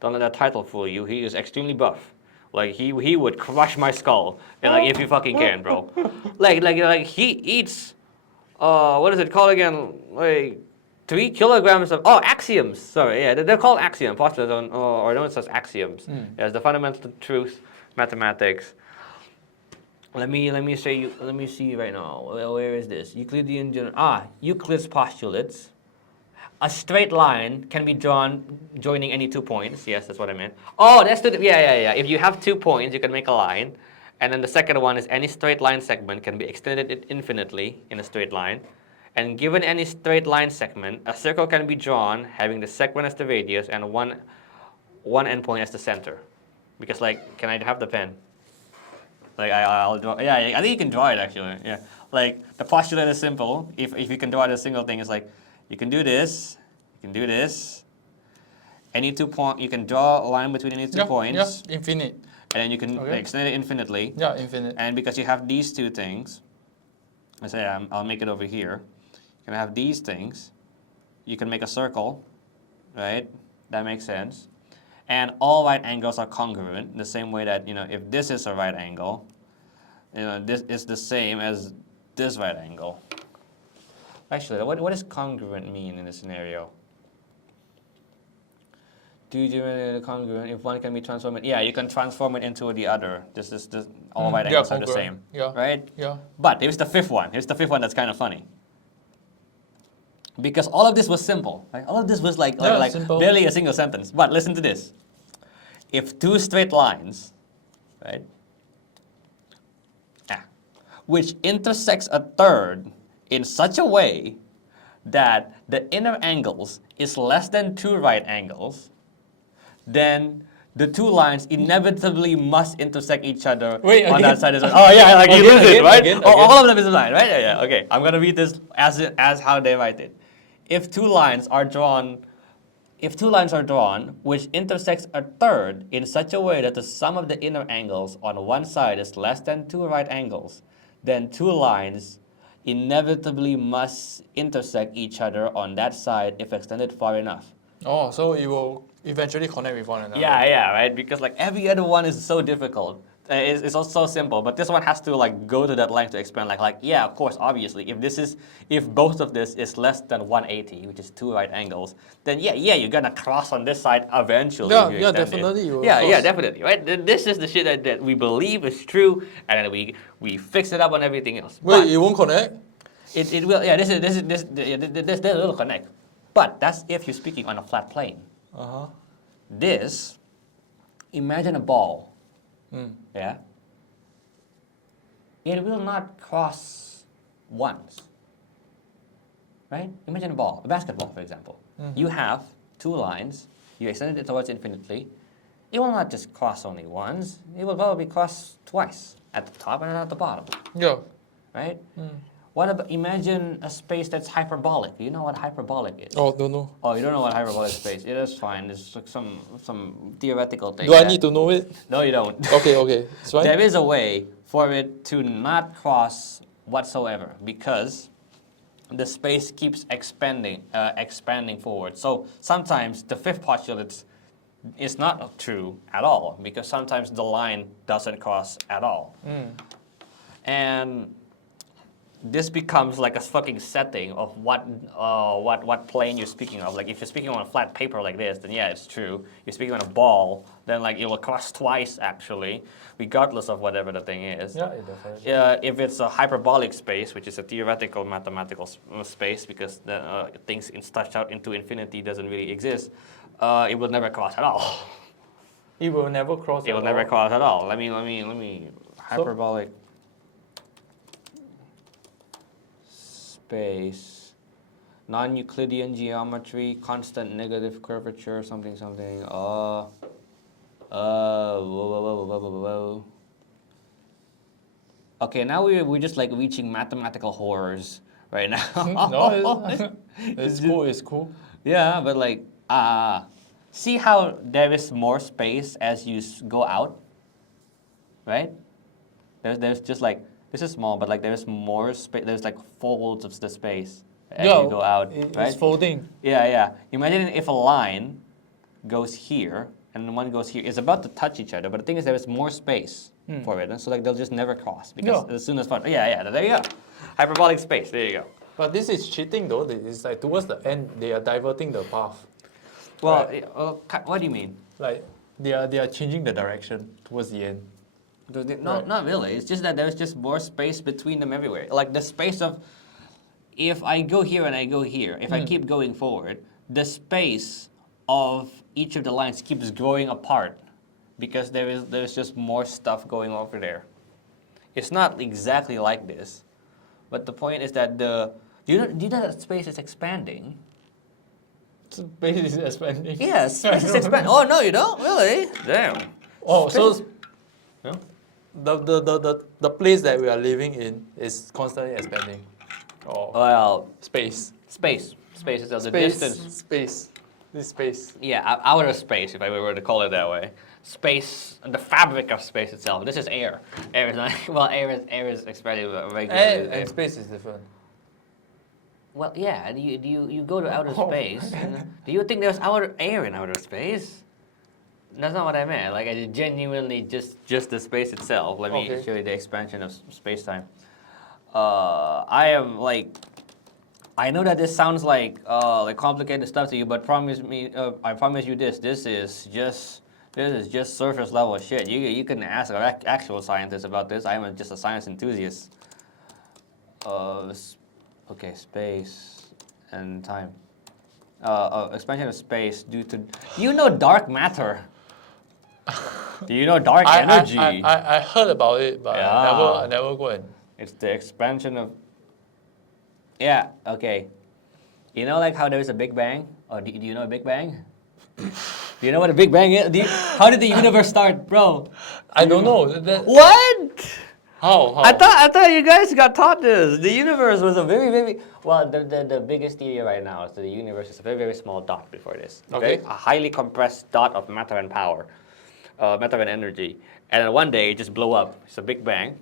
Don't let that title fool you. He is extremely buff. Like he would crush my skull. And like if you fucking can, bro. like he eats. What is it called again? Like 3 kilograms of axioms. Sorry, yeah, they're called axioms. Postulates or known as axioms. Yes, the fundamental truth, mathematics. Let me see right now. Where is this? Euclidean Euclid's postulates. A straight line can be drawn joining any 2 points. Yes, that's what I meant. Oh, that's yeah. If you have 2 points, you can make a line. And then the second one is any straight line segment can be extended infinitely in a straight line. And given any straight line segment, a circle can be drawn having the segment as the radius and one endpoint as the center. Because like, can I have the pen? Like I'll draw. Yeah, I think you can draw it actually. Yeah, like the postulate is simple. If you can draw it as a single thing, it's like you can do this, you can do this. Any 2 point, you can draw a line between any 2 points. Yeah, infinite. And then you can extend it infinitely. Yeah, infinite. And because you have these 2 things, let's say I'll make it over here. You can have these things. You can make a circle, right? That makes sense. And all right angles are congruent in the same way that, if this is a right angle, this is the same as this right angle. Actually, what does congruent mean in this scenario? two-dimensional congruent. If one can be transformed, yeah, you can transform it into the other. This all right yeah, angles are the congruent. same, Yeah. right? Yeah. But here's the fifth one. Here's the fifth one that's kind of funny. Because all of this was simple, right? All of this was like Simple. barely a single sentence. But listen to this. If two straight lines, right, which intersects a third in such a way that the inner angles is less than two right angles, then the two lines inevitably must intersect each other Wait, on again? that side as well. Oh yeah, like you Again, lose it, again, right? again, Oh, again. all of them is line, right? Yeah. Okay, I'm gonna read this as how they write it. If two lines are drawn which intersects a third in such a way that the sum of the inner angles on one side is less than two right angles, then two lines inevitably must intersect each other on that side if extended far enough. Oh, so it will eventually connect with one another. Yeah, right? Because like every other one is so difficult. It's also so simple, but this one has to like go to that length to expand. Yeah, of course, obviously, if both of this is less than 180, which is two right angles, then yeah, you're gonna cross on this side eventually. Yeah, if you yeah, extend it. definitely you will Yeah, cross. definitely, right? This is the shit that we believe is true, and then we fix it up on everything else. Wait, But it won't connect? it will. Yeah, there's a little connect, but that's if you're speaking on a flat plane. Uh-huh. This, imagine a ball. Yeah. It will not cross once. Right? Imagine a ball, a basketball, for example. You have two lines, you extend it towards infinity. It will not just cross only once, it will probably cross twice, at the top and at the bottom. Yeah. Right? What about, imagine a space that's hyperbolic. You know what hyperbolic is? Oh, don't know. Oh, you don't know what hyperbolic space? It is fine. It's like some theoretical thing. Do I need to know it? No, you don't. Okay, it's fine. There is a way for it to not cross whatsoever because the space keeps expanding forward. So sometimes the fifth postulate is not true at all because sometimes the line doesn't cross at all. And this becomes like a fucking setting of what plane you're speaking of. Like if you're speaking on a flat paper like this, then yeah, it's true. You're speaking on a ball, then like it will cross twice actually, regardless of whatever the thing is. Yeah, it definitely. If it's a hyperbolic space, which is a theoretical mathematical space, because the things stretched out into infinity doesn't really exist, it will never cross at all. It will never cross. It will never cross at all. Let me hyperbolic. Space, non-Euclidean geometry, constant negative curvature, something. Whoa. Okay, now we're just like reaching mathematical horrors right now. No, it's cool. It's cool. Yeah, but like, see how there is more space as you go out, right? There's just like. This is small, but like there's more space. There's like folds of the space as you go out, right? It's folding. Yeah. Imagine if a line goes here and one goes here. It's about to touch each other, but the thing is there is more space for it, and so like they'll just never cross because as soon as fun. Yeah. There you go. Hyperbolic space. There you go. But this is cheating though. It's like towards the end, they are diverting the path. Well, Right. what do you mean? Like they are changing the direction towards the end. No, Right. not really. It's just that there's just more space between them everywhere. Like the space of, if I go here and I go here, if I keep going forward, the space of each of the lines keeps growing apart because there's just more stuff going over there. It's not exactly like this, but the point is that do you know that space is expanding? Space is expanding. Yes, space is expanding. Oh no, you don't really? Damn. Oh, so Space- Yeah. the place that we are living in is constantly expanding. Oh, Well, space. space itself, the distance. Space. This space. Yeah, outer space, if I were to call it that way. Space, the fabric of space itself. This is air. Air is not, well, air is expanding regularly. And space is different. Well, yeah. Do you go to outer Oh. space? Do you think there's outer air in outer space? That's not what I meant. Like, I genuinely just the space itself. Let me Okay. show you the expansion of space time. I am like, I know that this sounds like complicated stuff to you, but I promise you this. This is just surface level shit. You can ask actual scientists about this. I'm just a science enthusiast. Okay, space and time. Expansion of space due to. You know dark matter. Do you know dark energy? I heard about it, but I never go and. It's the expansion of. Yeah. Okay. You know, like how there is a Big Bang? Or do you know a Big Bang? Do you know what a Big Bang is? How did the universe start, bro? I don't know. What? How? I thought you guys got taught this. The universe was a very well. The biggest theory right now is that the universe is a very small dot before this. Okay. A highly compressed dot of matter and power, matter and energy, and then one day it just blew up. It's a Big Bang.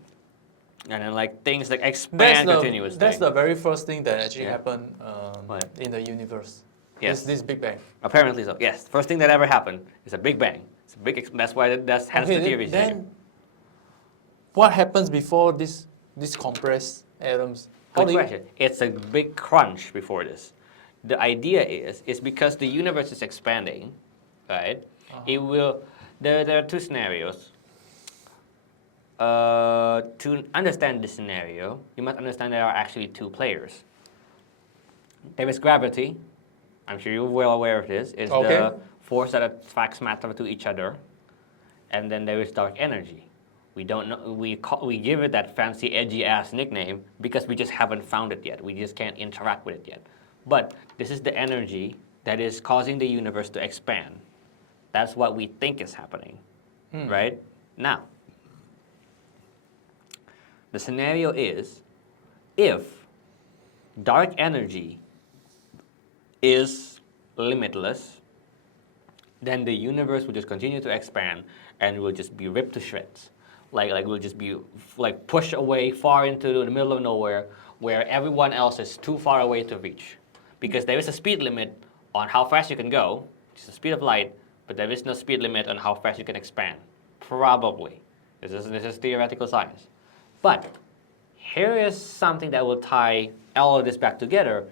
And then like things like expand continuously. That's the very first thing that actually happened What? in the universe. Yes. This Big Bang. Apparently so. Yes. First thing that ever happened is a Big Bang. It's a big. That's why that's hence the theory. Then what happens before these compressed atoms? Good question. It's a big crunch before this. The idea is because the universe is expanding, right? It will. There are two scenarios. To understand this scenario, you must understand there are actually two players. There is gravity. I'm sure you're well aware of this. It's the force that attracts matter to each other. And then there is dark energy. We don't know. We give it that fancy, edgy-ass nickname because we just haven't found it yet. We just can't interact with it yet. But this is the energy that is causing the universe to expand. That's what we think is happening, right? Now, the scenario is if dark energy is limitless, then the universe will just continue to expand and will just be ripped to shreds. Like we'll just be like pushed away far into the middle of nowhere where everyone else is too far away to reach. Because there is a speed limit on how fast you can go, which is the speed of light, but there is no speed limit on how fast you can expand. Probably. This is theoretical science. But here is something that will tie all of this back together.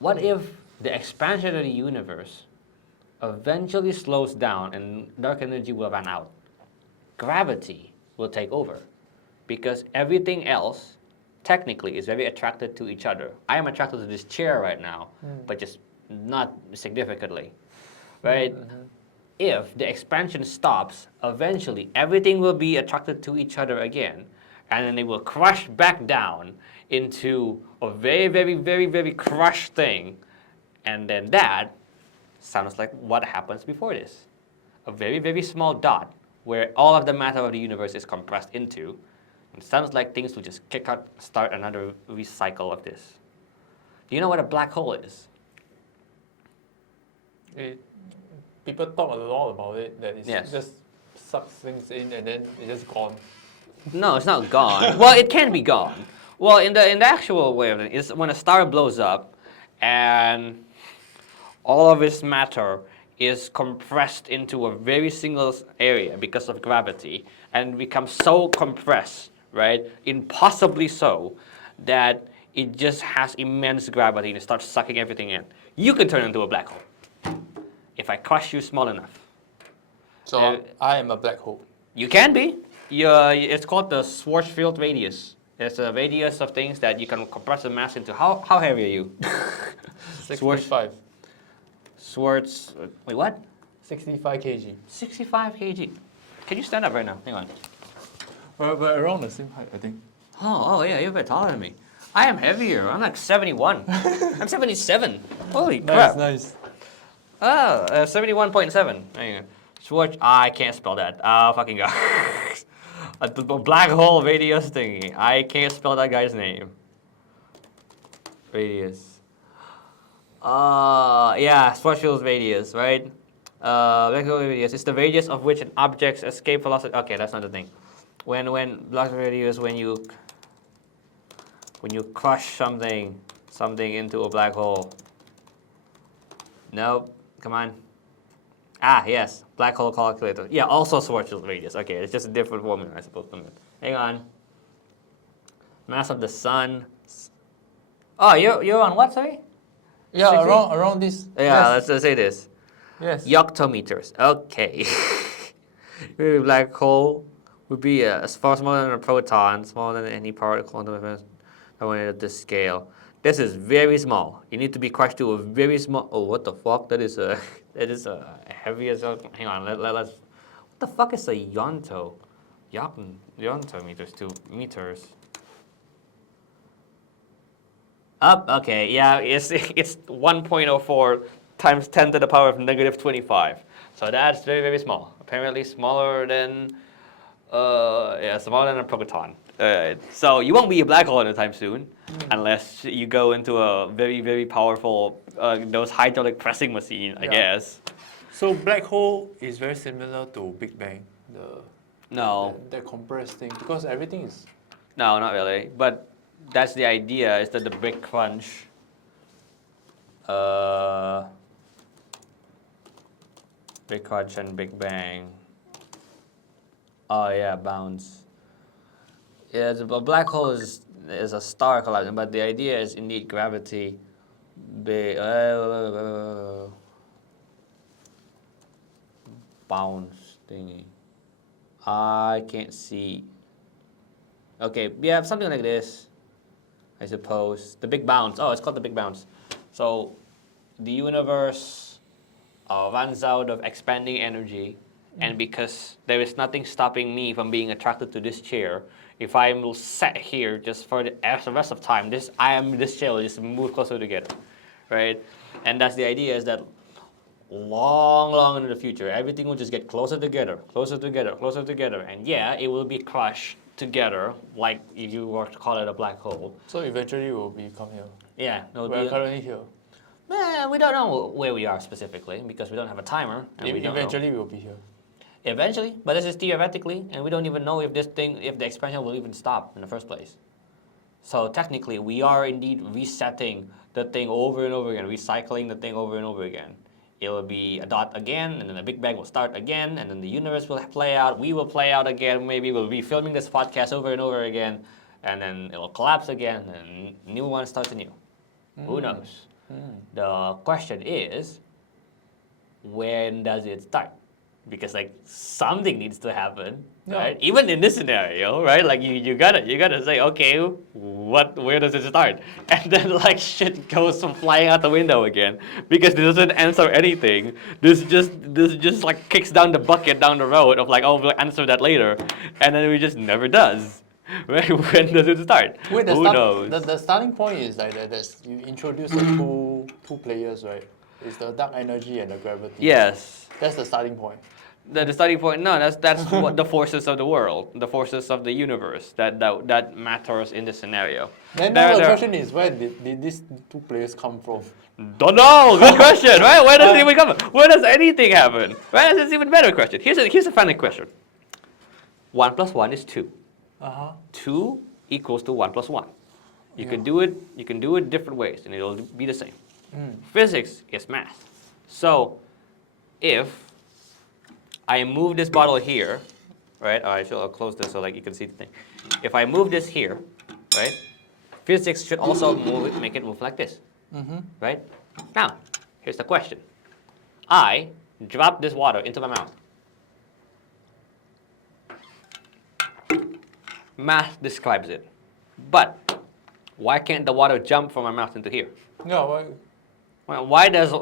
What if the expansion of the universe eventually slows down and dark energy will run out? Gravity will take over because everything else technically is very attracted to each other. I am attracted to this chair right now, but just not significantly, right? If the expansion stops, eventually everything will be attracted to each other again, and then they will crush back down into a very crushed thing, and then that sounds like what happens before this. A very small dot where all of the matter of the universe is compressed into. It sounds like things will just kick out, start another recycle of this. Do you know what a black hole is? People talk a lot about it, that it Yes. just sucks things in and then it's just gone. No, it's not gone. Well, it can be gone. Well, in the actual way of it, is when a star blows up and all of its matter is compressed into a very single area because of gravity and becomes so compressed, right? Impossibly so, that it just has immense gravity and it starts sucking everything in. You can turn into a black hole if I crush you small enough. So I am a black hole. You can be. It's called the Schwarzschild radius. It's a radius of things that you can compress the mass into. How heavy are you? 65. Wait, what? 65 kg. 65 kg. Can you stand up right now? Hang on. We're around the same height, I think. Oh yeah, you're a bit taller than me. I am heavier. I'm like 71. I'm 77. Holy crap. Nice. 71.7. There you go. Schwarz. I can't spell that. Fucking god. A black hole radius thingy. I can't spell that guy's name. Radius. Yeah, Schwarzschild radius, right? Black hole radius is the radius of which an object's escape velocity. Okay, that's not the thing. When black hole radius, when you crush something into a black hole. Nope. Come on. Yes, black hole calculator. Yeah, also Schwarzschild radius. Okay, it's just a different formula, I suppose. Hang on. Mass of the sun. Oh, you're on what, sorry? Yeah, Strictly? around this. Yeah, Yes. let's say this. Yes. Yoctometers. Okay. Maybe black hole would be far smaller than a proton, smaller than any particle quantum event at this scale. This is very small. You need to be crushed to a very small. Oh, what the fuck? That is a that is a heavy as. Hang on. Let's. What the fuck is a yonto? Yontometers to meters. Up. Okay. Yeah. It's 1.04 times 10 to the power of negative 25. So that's very small. Apparently smaller than smaller than a proton. So you won't be a black hole anytime soon, unless you go into a very powerful those hydraulic pressing machine, I Yeah. guess. So black hole is very similar to Big Bang. No, The compressed thing, because everything is. no, not really. But that's the idea. Is that the Big Crunch? Big Crunch and Big Bang. Oh yeah, bounce. Yeah, a black hole is a star colliding, but the idea is indeed gravity. Big bounce thingy. I can't see. Okay, yeah, something like this, I suppose. The Big Bounce. Oh, it's called the Big Bounce. So, the universe runs out of expanding energy, and because there is nothing stopping me from being attracted to this chair, if I'm sat here just for the rest of time, this chair will just move closer together, right? And that's the idea, is that long into the future, everything will just get closer together, and yeah, it will be crushed together, like if you were to call it a black hole. So eventually we'll become here. Yeah, it'll We're be. currently here. We don't know where we are specifically because we don't have a timer, and we don't know. Eventually we'll be here. Eventually, but this is theoretically, and we don't even know if if the expansion will even stop in the first place. So technically, we are indeed resetting the thing over and over again, recycling the thing over and over again. It will be a dot again, and then the Big Bang will start again, and then the universe will play out. We will play out again. Maybe we'll be filming this podcast over and over again, and then it will collapse again, and new one starts anew. Who knows? The question is, when does it start? Because like something needs to happen, right? Even in this scenario, right? Like you gotta say, okay, where does it start? And then like shit goes from flying out the window again because it doesn't answer anything. This just like kicks down the bucket down the road of like, oh, we'll answer that later, and then it just never does. Right? When does it start? Wait, Who knows? The starting point is like that. You introduce the two players, right? It's the dark energy and the gravity. Yes. That's the starting point. The starting point. No, that's what the forces of the world, the forces of the universe that matters in this scenario. Then now the question is, where did these two players come from? Don't know. Good question, right? Where does it even come from? Where does anything happen? Right? That's an even better question. Here's a funny question. 1 + 1 is 2. 2 equals to 1 + 1. You can do it different ways, and it'll be the same. Physics is math. So, if I move this bottle here, right? I'll close this so like you can see the thing. If I move this here, right? Physics should also make it move like this, right? Now, here's the question. I drop this water into my mouth. Math describes it, but why can't the water jump from my mouth into here? No, Well, why does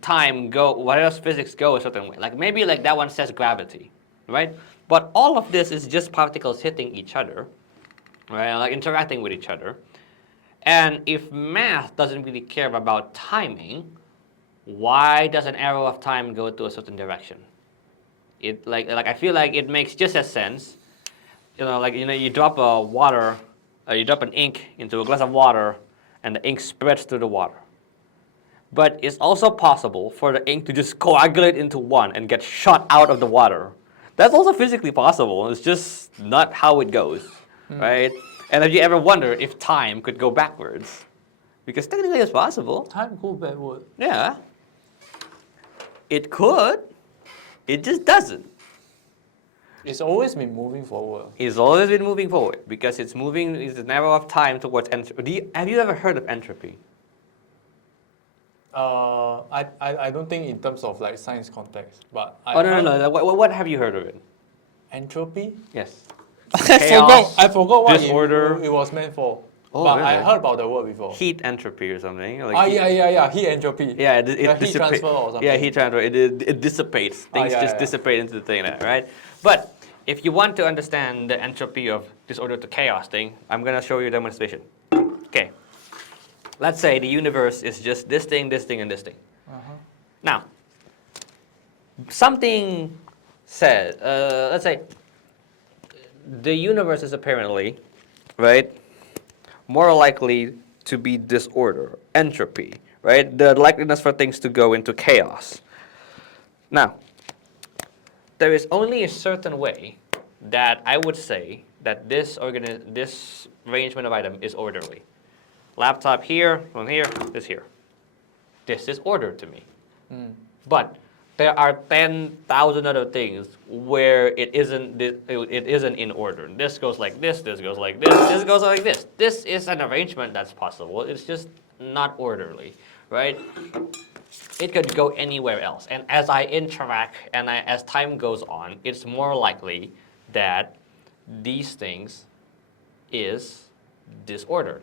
time go? Why does physics go a certain way? Like maybe like that one says gravity, right? But all of this is just particles hitting each other, right? Like interacting with each other. And if math doesn't really care about timing, why does an arrow of time go to a certain direction? It like I feel like it makes just as sense. You drop you drop an ink into a glass of water, and the ink spreads through the water. But it's also possible for the ink to just coagulate into one and get shot out of the water. That's also physically possible. It's just not how it goes, right? And have you ever wondered if time could go backwards? Because technically it's possible. time go backward. Yeah. It could. It just doesn't. It's always been moving forward. It's always been moving forward because it's moving, it's never of time towards entropy. Have you ever heard of entropy? I don't think in terms of like science context, but I Oh, no, heard no, no. What have you heard of it? entropy. Yes. I forgot what disorder. it was meant for. Oh, but I really? heard about the word before. Heat entropy or something. Like Yeah. Heat entropy. Yeah, The it heat transfer or something. Yeah, heat transfer. It dissipates. Things just dissipate into the thing there, right? But if you want to understand the entropy of disorder to chaos thing, I'm gonna show you a demonstration. Okay. Let's say the universe is just this thing, and this thing. Now, something says, let's say, the universe is apparently, right, more likely to be disorder, entropy, right? The likeliness for things to go into chaos. Now, there is only a certain way that I would say that this arrangement of item is orderly. Laptop here, one here, this here. This is order to me. But there are 10,000 other things where it isn't in order. This goes like this goes like this goes like this. This is an arrangement that's possible. It's just not orderly, right? It could go anywhere else. And as I interact and as time goes on, it's more likely that these things is disordered.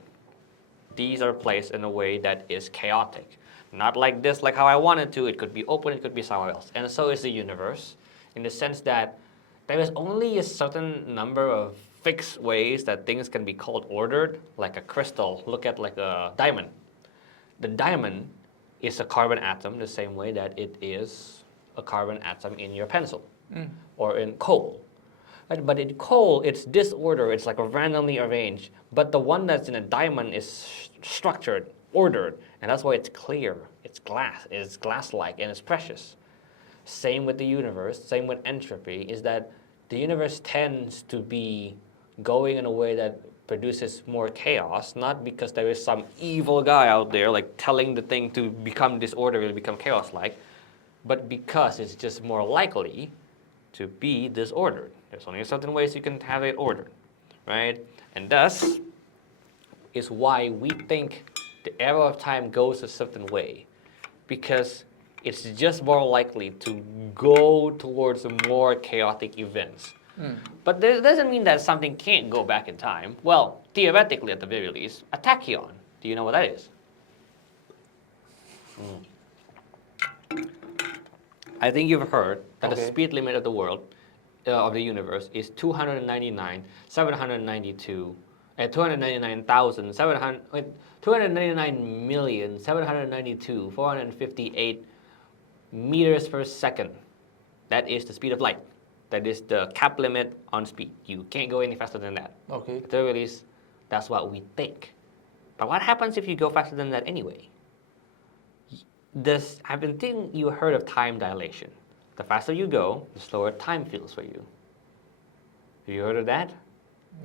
These are placed in a way that is chaotic. Not like this, like how I wanted to. It could be open, it could be somewhere else. And so is the universe, in the sense that there is only a certain number of fixed ways that things can be called ordered, like a crystal. Look at like a diamond. The diamond is a carbon atom the same way that it is a carbon atom in your pencil or in coal. Right? But in coal, it's disorder. It's like a randomly arranged. But the one that's in a diamond is structured, ordered, and that's why it's clear. It's glass-like, and it's precious. Same with the universe. Same with entropy. Is that the universe tends to be going in a way that produces more chaos, not because there is some evil guy out there like telling the thing to become disorderly, become chaos-like, but because it's just more likely to be disordered. There's only certain ways you can have it ordered, right? And thus is why we think the arrow of time goes a certain way, because it's just more likely to go towards more chaotic events. But that doesn't mean that something can't go back in time. Well, theoretically, at the very least, a tachyon. Do you know what that is? I think you've heard that the speed limit of the world, of the universe, is 299,792,458 meters per second. That is the speed of light. That is the cap limit on speed. You can't go any faster than that. Okay. At the very least, that's what we think. But what happens if you go faster than that anyway? I've been thinking you heard of time dilation. The faster you go, the slower time feels for you. Have you heard of that?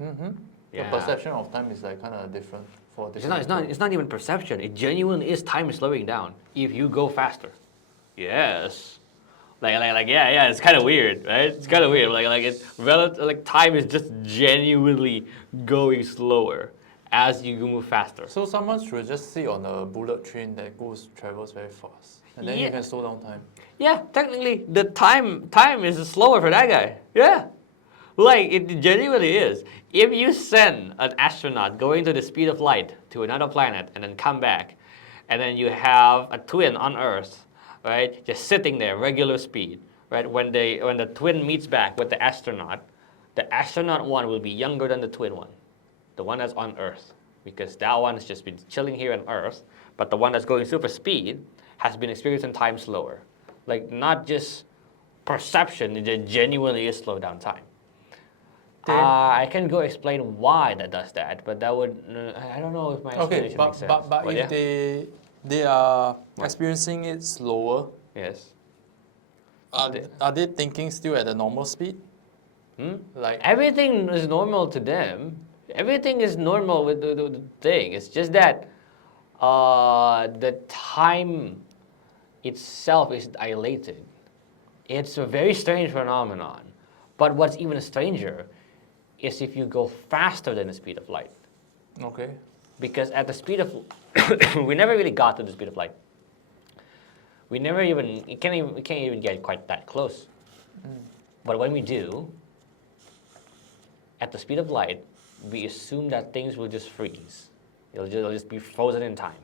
Yeah. Yeah. The perception of time is like kind of different for different It's not even perception. It genuinely is time slowing down if you go faster. Yes. Yeah, it's kind of weird, right? It's kind of weird. Like time is just genuinely going slower as you move faster. So someone should just sit on a bullet train that travels very fast, and then you can slow down time. Yeah, technically the time is slower for that guy. Yeah. Like, it genuinely is. If you send an astronaut going to the speed of light to another planet and then come back, and then you have a twin on Earth, right, just sitting there, regular speed, right, when the twin meets back with the astronaut one will be younger than the twin one, the one that's on Earth, because that one has just been chilling here on Earth, but the one that's going super speed has been experiencing time slower. Like, not just perception, it genuinely is slow down time. I can go explain why that does that, but that would, I don't know if my explanation makes sense. But if they are experiencing it slower, yes, are they thinking still at the normal speed? Like everything is normal to them. Everything is normal with the thing. It's just that the time itself is dilated. It's a very strange phenomenon. But what's even stranger is if you go faster than the speed of light. Okay. Because at the speed of, we never really got to the speed of light. We can't even get quite that close. But when we do, at the speed of light, we assume that things will just freeze. It'll just be frozen in time.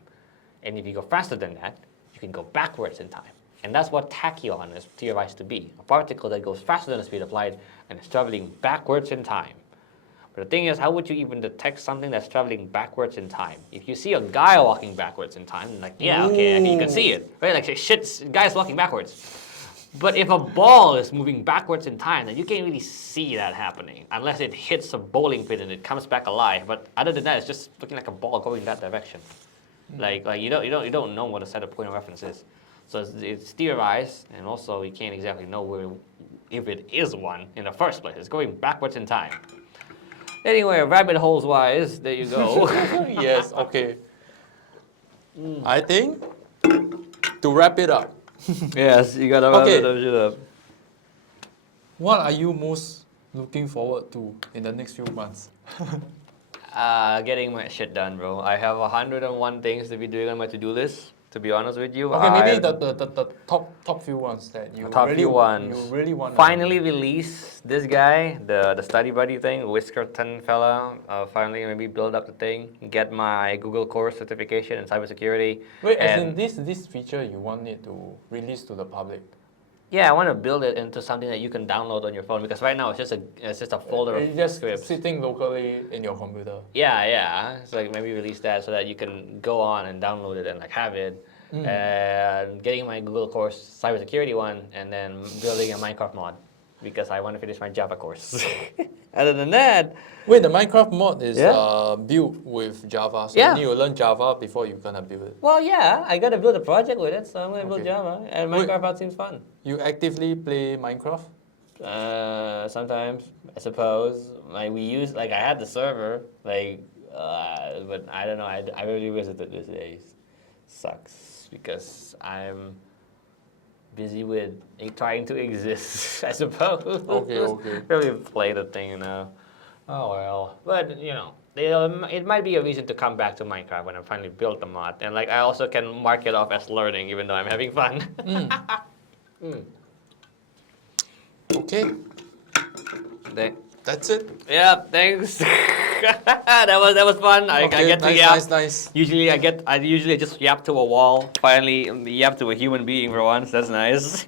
And if you go faster than that, you can go backwards in time. And that's what tachyon is theorized to be. A particle that goes faster than the speed of light and is traveling backwards in time. But the thing is, how would you even detect something that's traveling backwards in time? If you see a guy walking backwards in time, like, yeah, okay, you can see it, right? Like, shit, guy's walking backwards. But if a ball is moving backwards in time, then you can't really see that happening unless it hits a bowling pin and it comes back alive. But other than that, it's just looking like a ball going that direction. Like you don't know what a set of point of reference is. So it's theorized, and also you can't exactly know if it is one in the first place. It's going backwards in time. Anyway, rabbit holes wise, there you go. Yes, okay. I think to wrap it up, Yes, you gotta wrap Okay. it shit up. what are you most looking forward to in the next few months? Getting my shit done, bro. I have 101 things to be doing on my to-do list. To be honest with you, Okay, maybe the top few ones that you top really few ones. you really want Finally release this guy, the study buddy thing, Whiskerton fella. Finally maybe build up the thing, get my Google course certification in cybersecurity. Wait, as and in this feature you want it to release to the public? yeah, I want to build it into something that you can download on your phone because right now it's just a folder It's of just scripts. sitting locally in your computer. Yeah. It's like maybe release that so that you can go on and download it and like have it. And getting my Google course cybersecurity one, and then building a Minecraft mod because I want to finish my Java course. Other than that, Wait, the Minecraft mod is Yeah. built with Java, so Yeah. you need to learn Java before you're gonna build it. well, yeah, I gotta build a project with it, so I'm gonna build Okay. Java, and Wait. Minecraft mod seems fun. You actively play Minecraft? Sometimes I suppose we use I had the server but I don't know. I really visit it these days. Sucks because I'm busy with trying to exist. I suppose. Okay. Really play the thing, you know. Oh well, but you know. It might be a reason to come back to Minecraft when I finally built the mod, and I also can mark it off as learning, even though I'm having fun. Okay, that's it. Yeah, thanks. that was fun. I Okay, get to nice, yap. nice. Usually I just yap to a wall. Finally, yap to a human being for once. That's nice.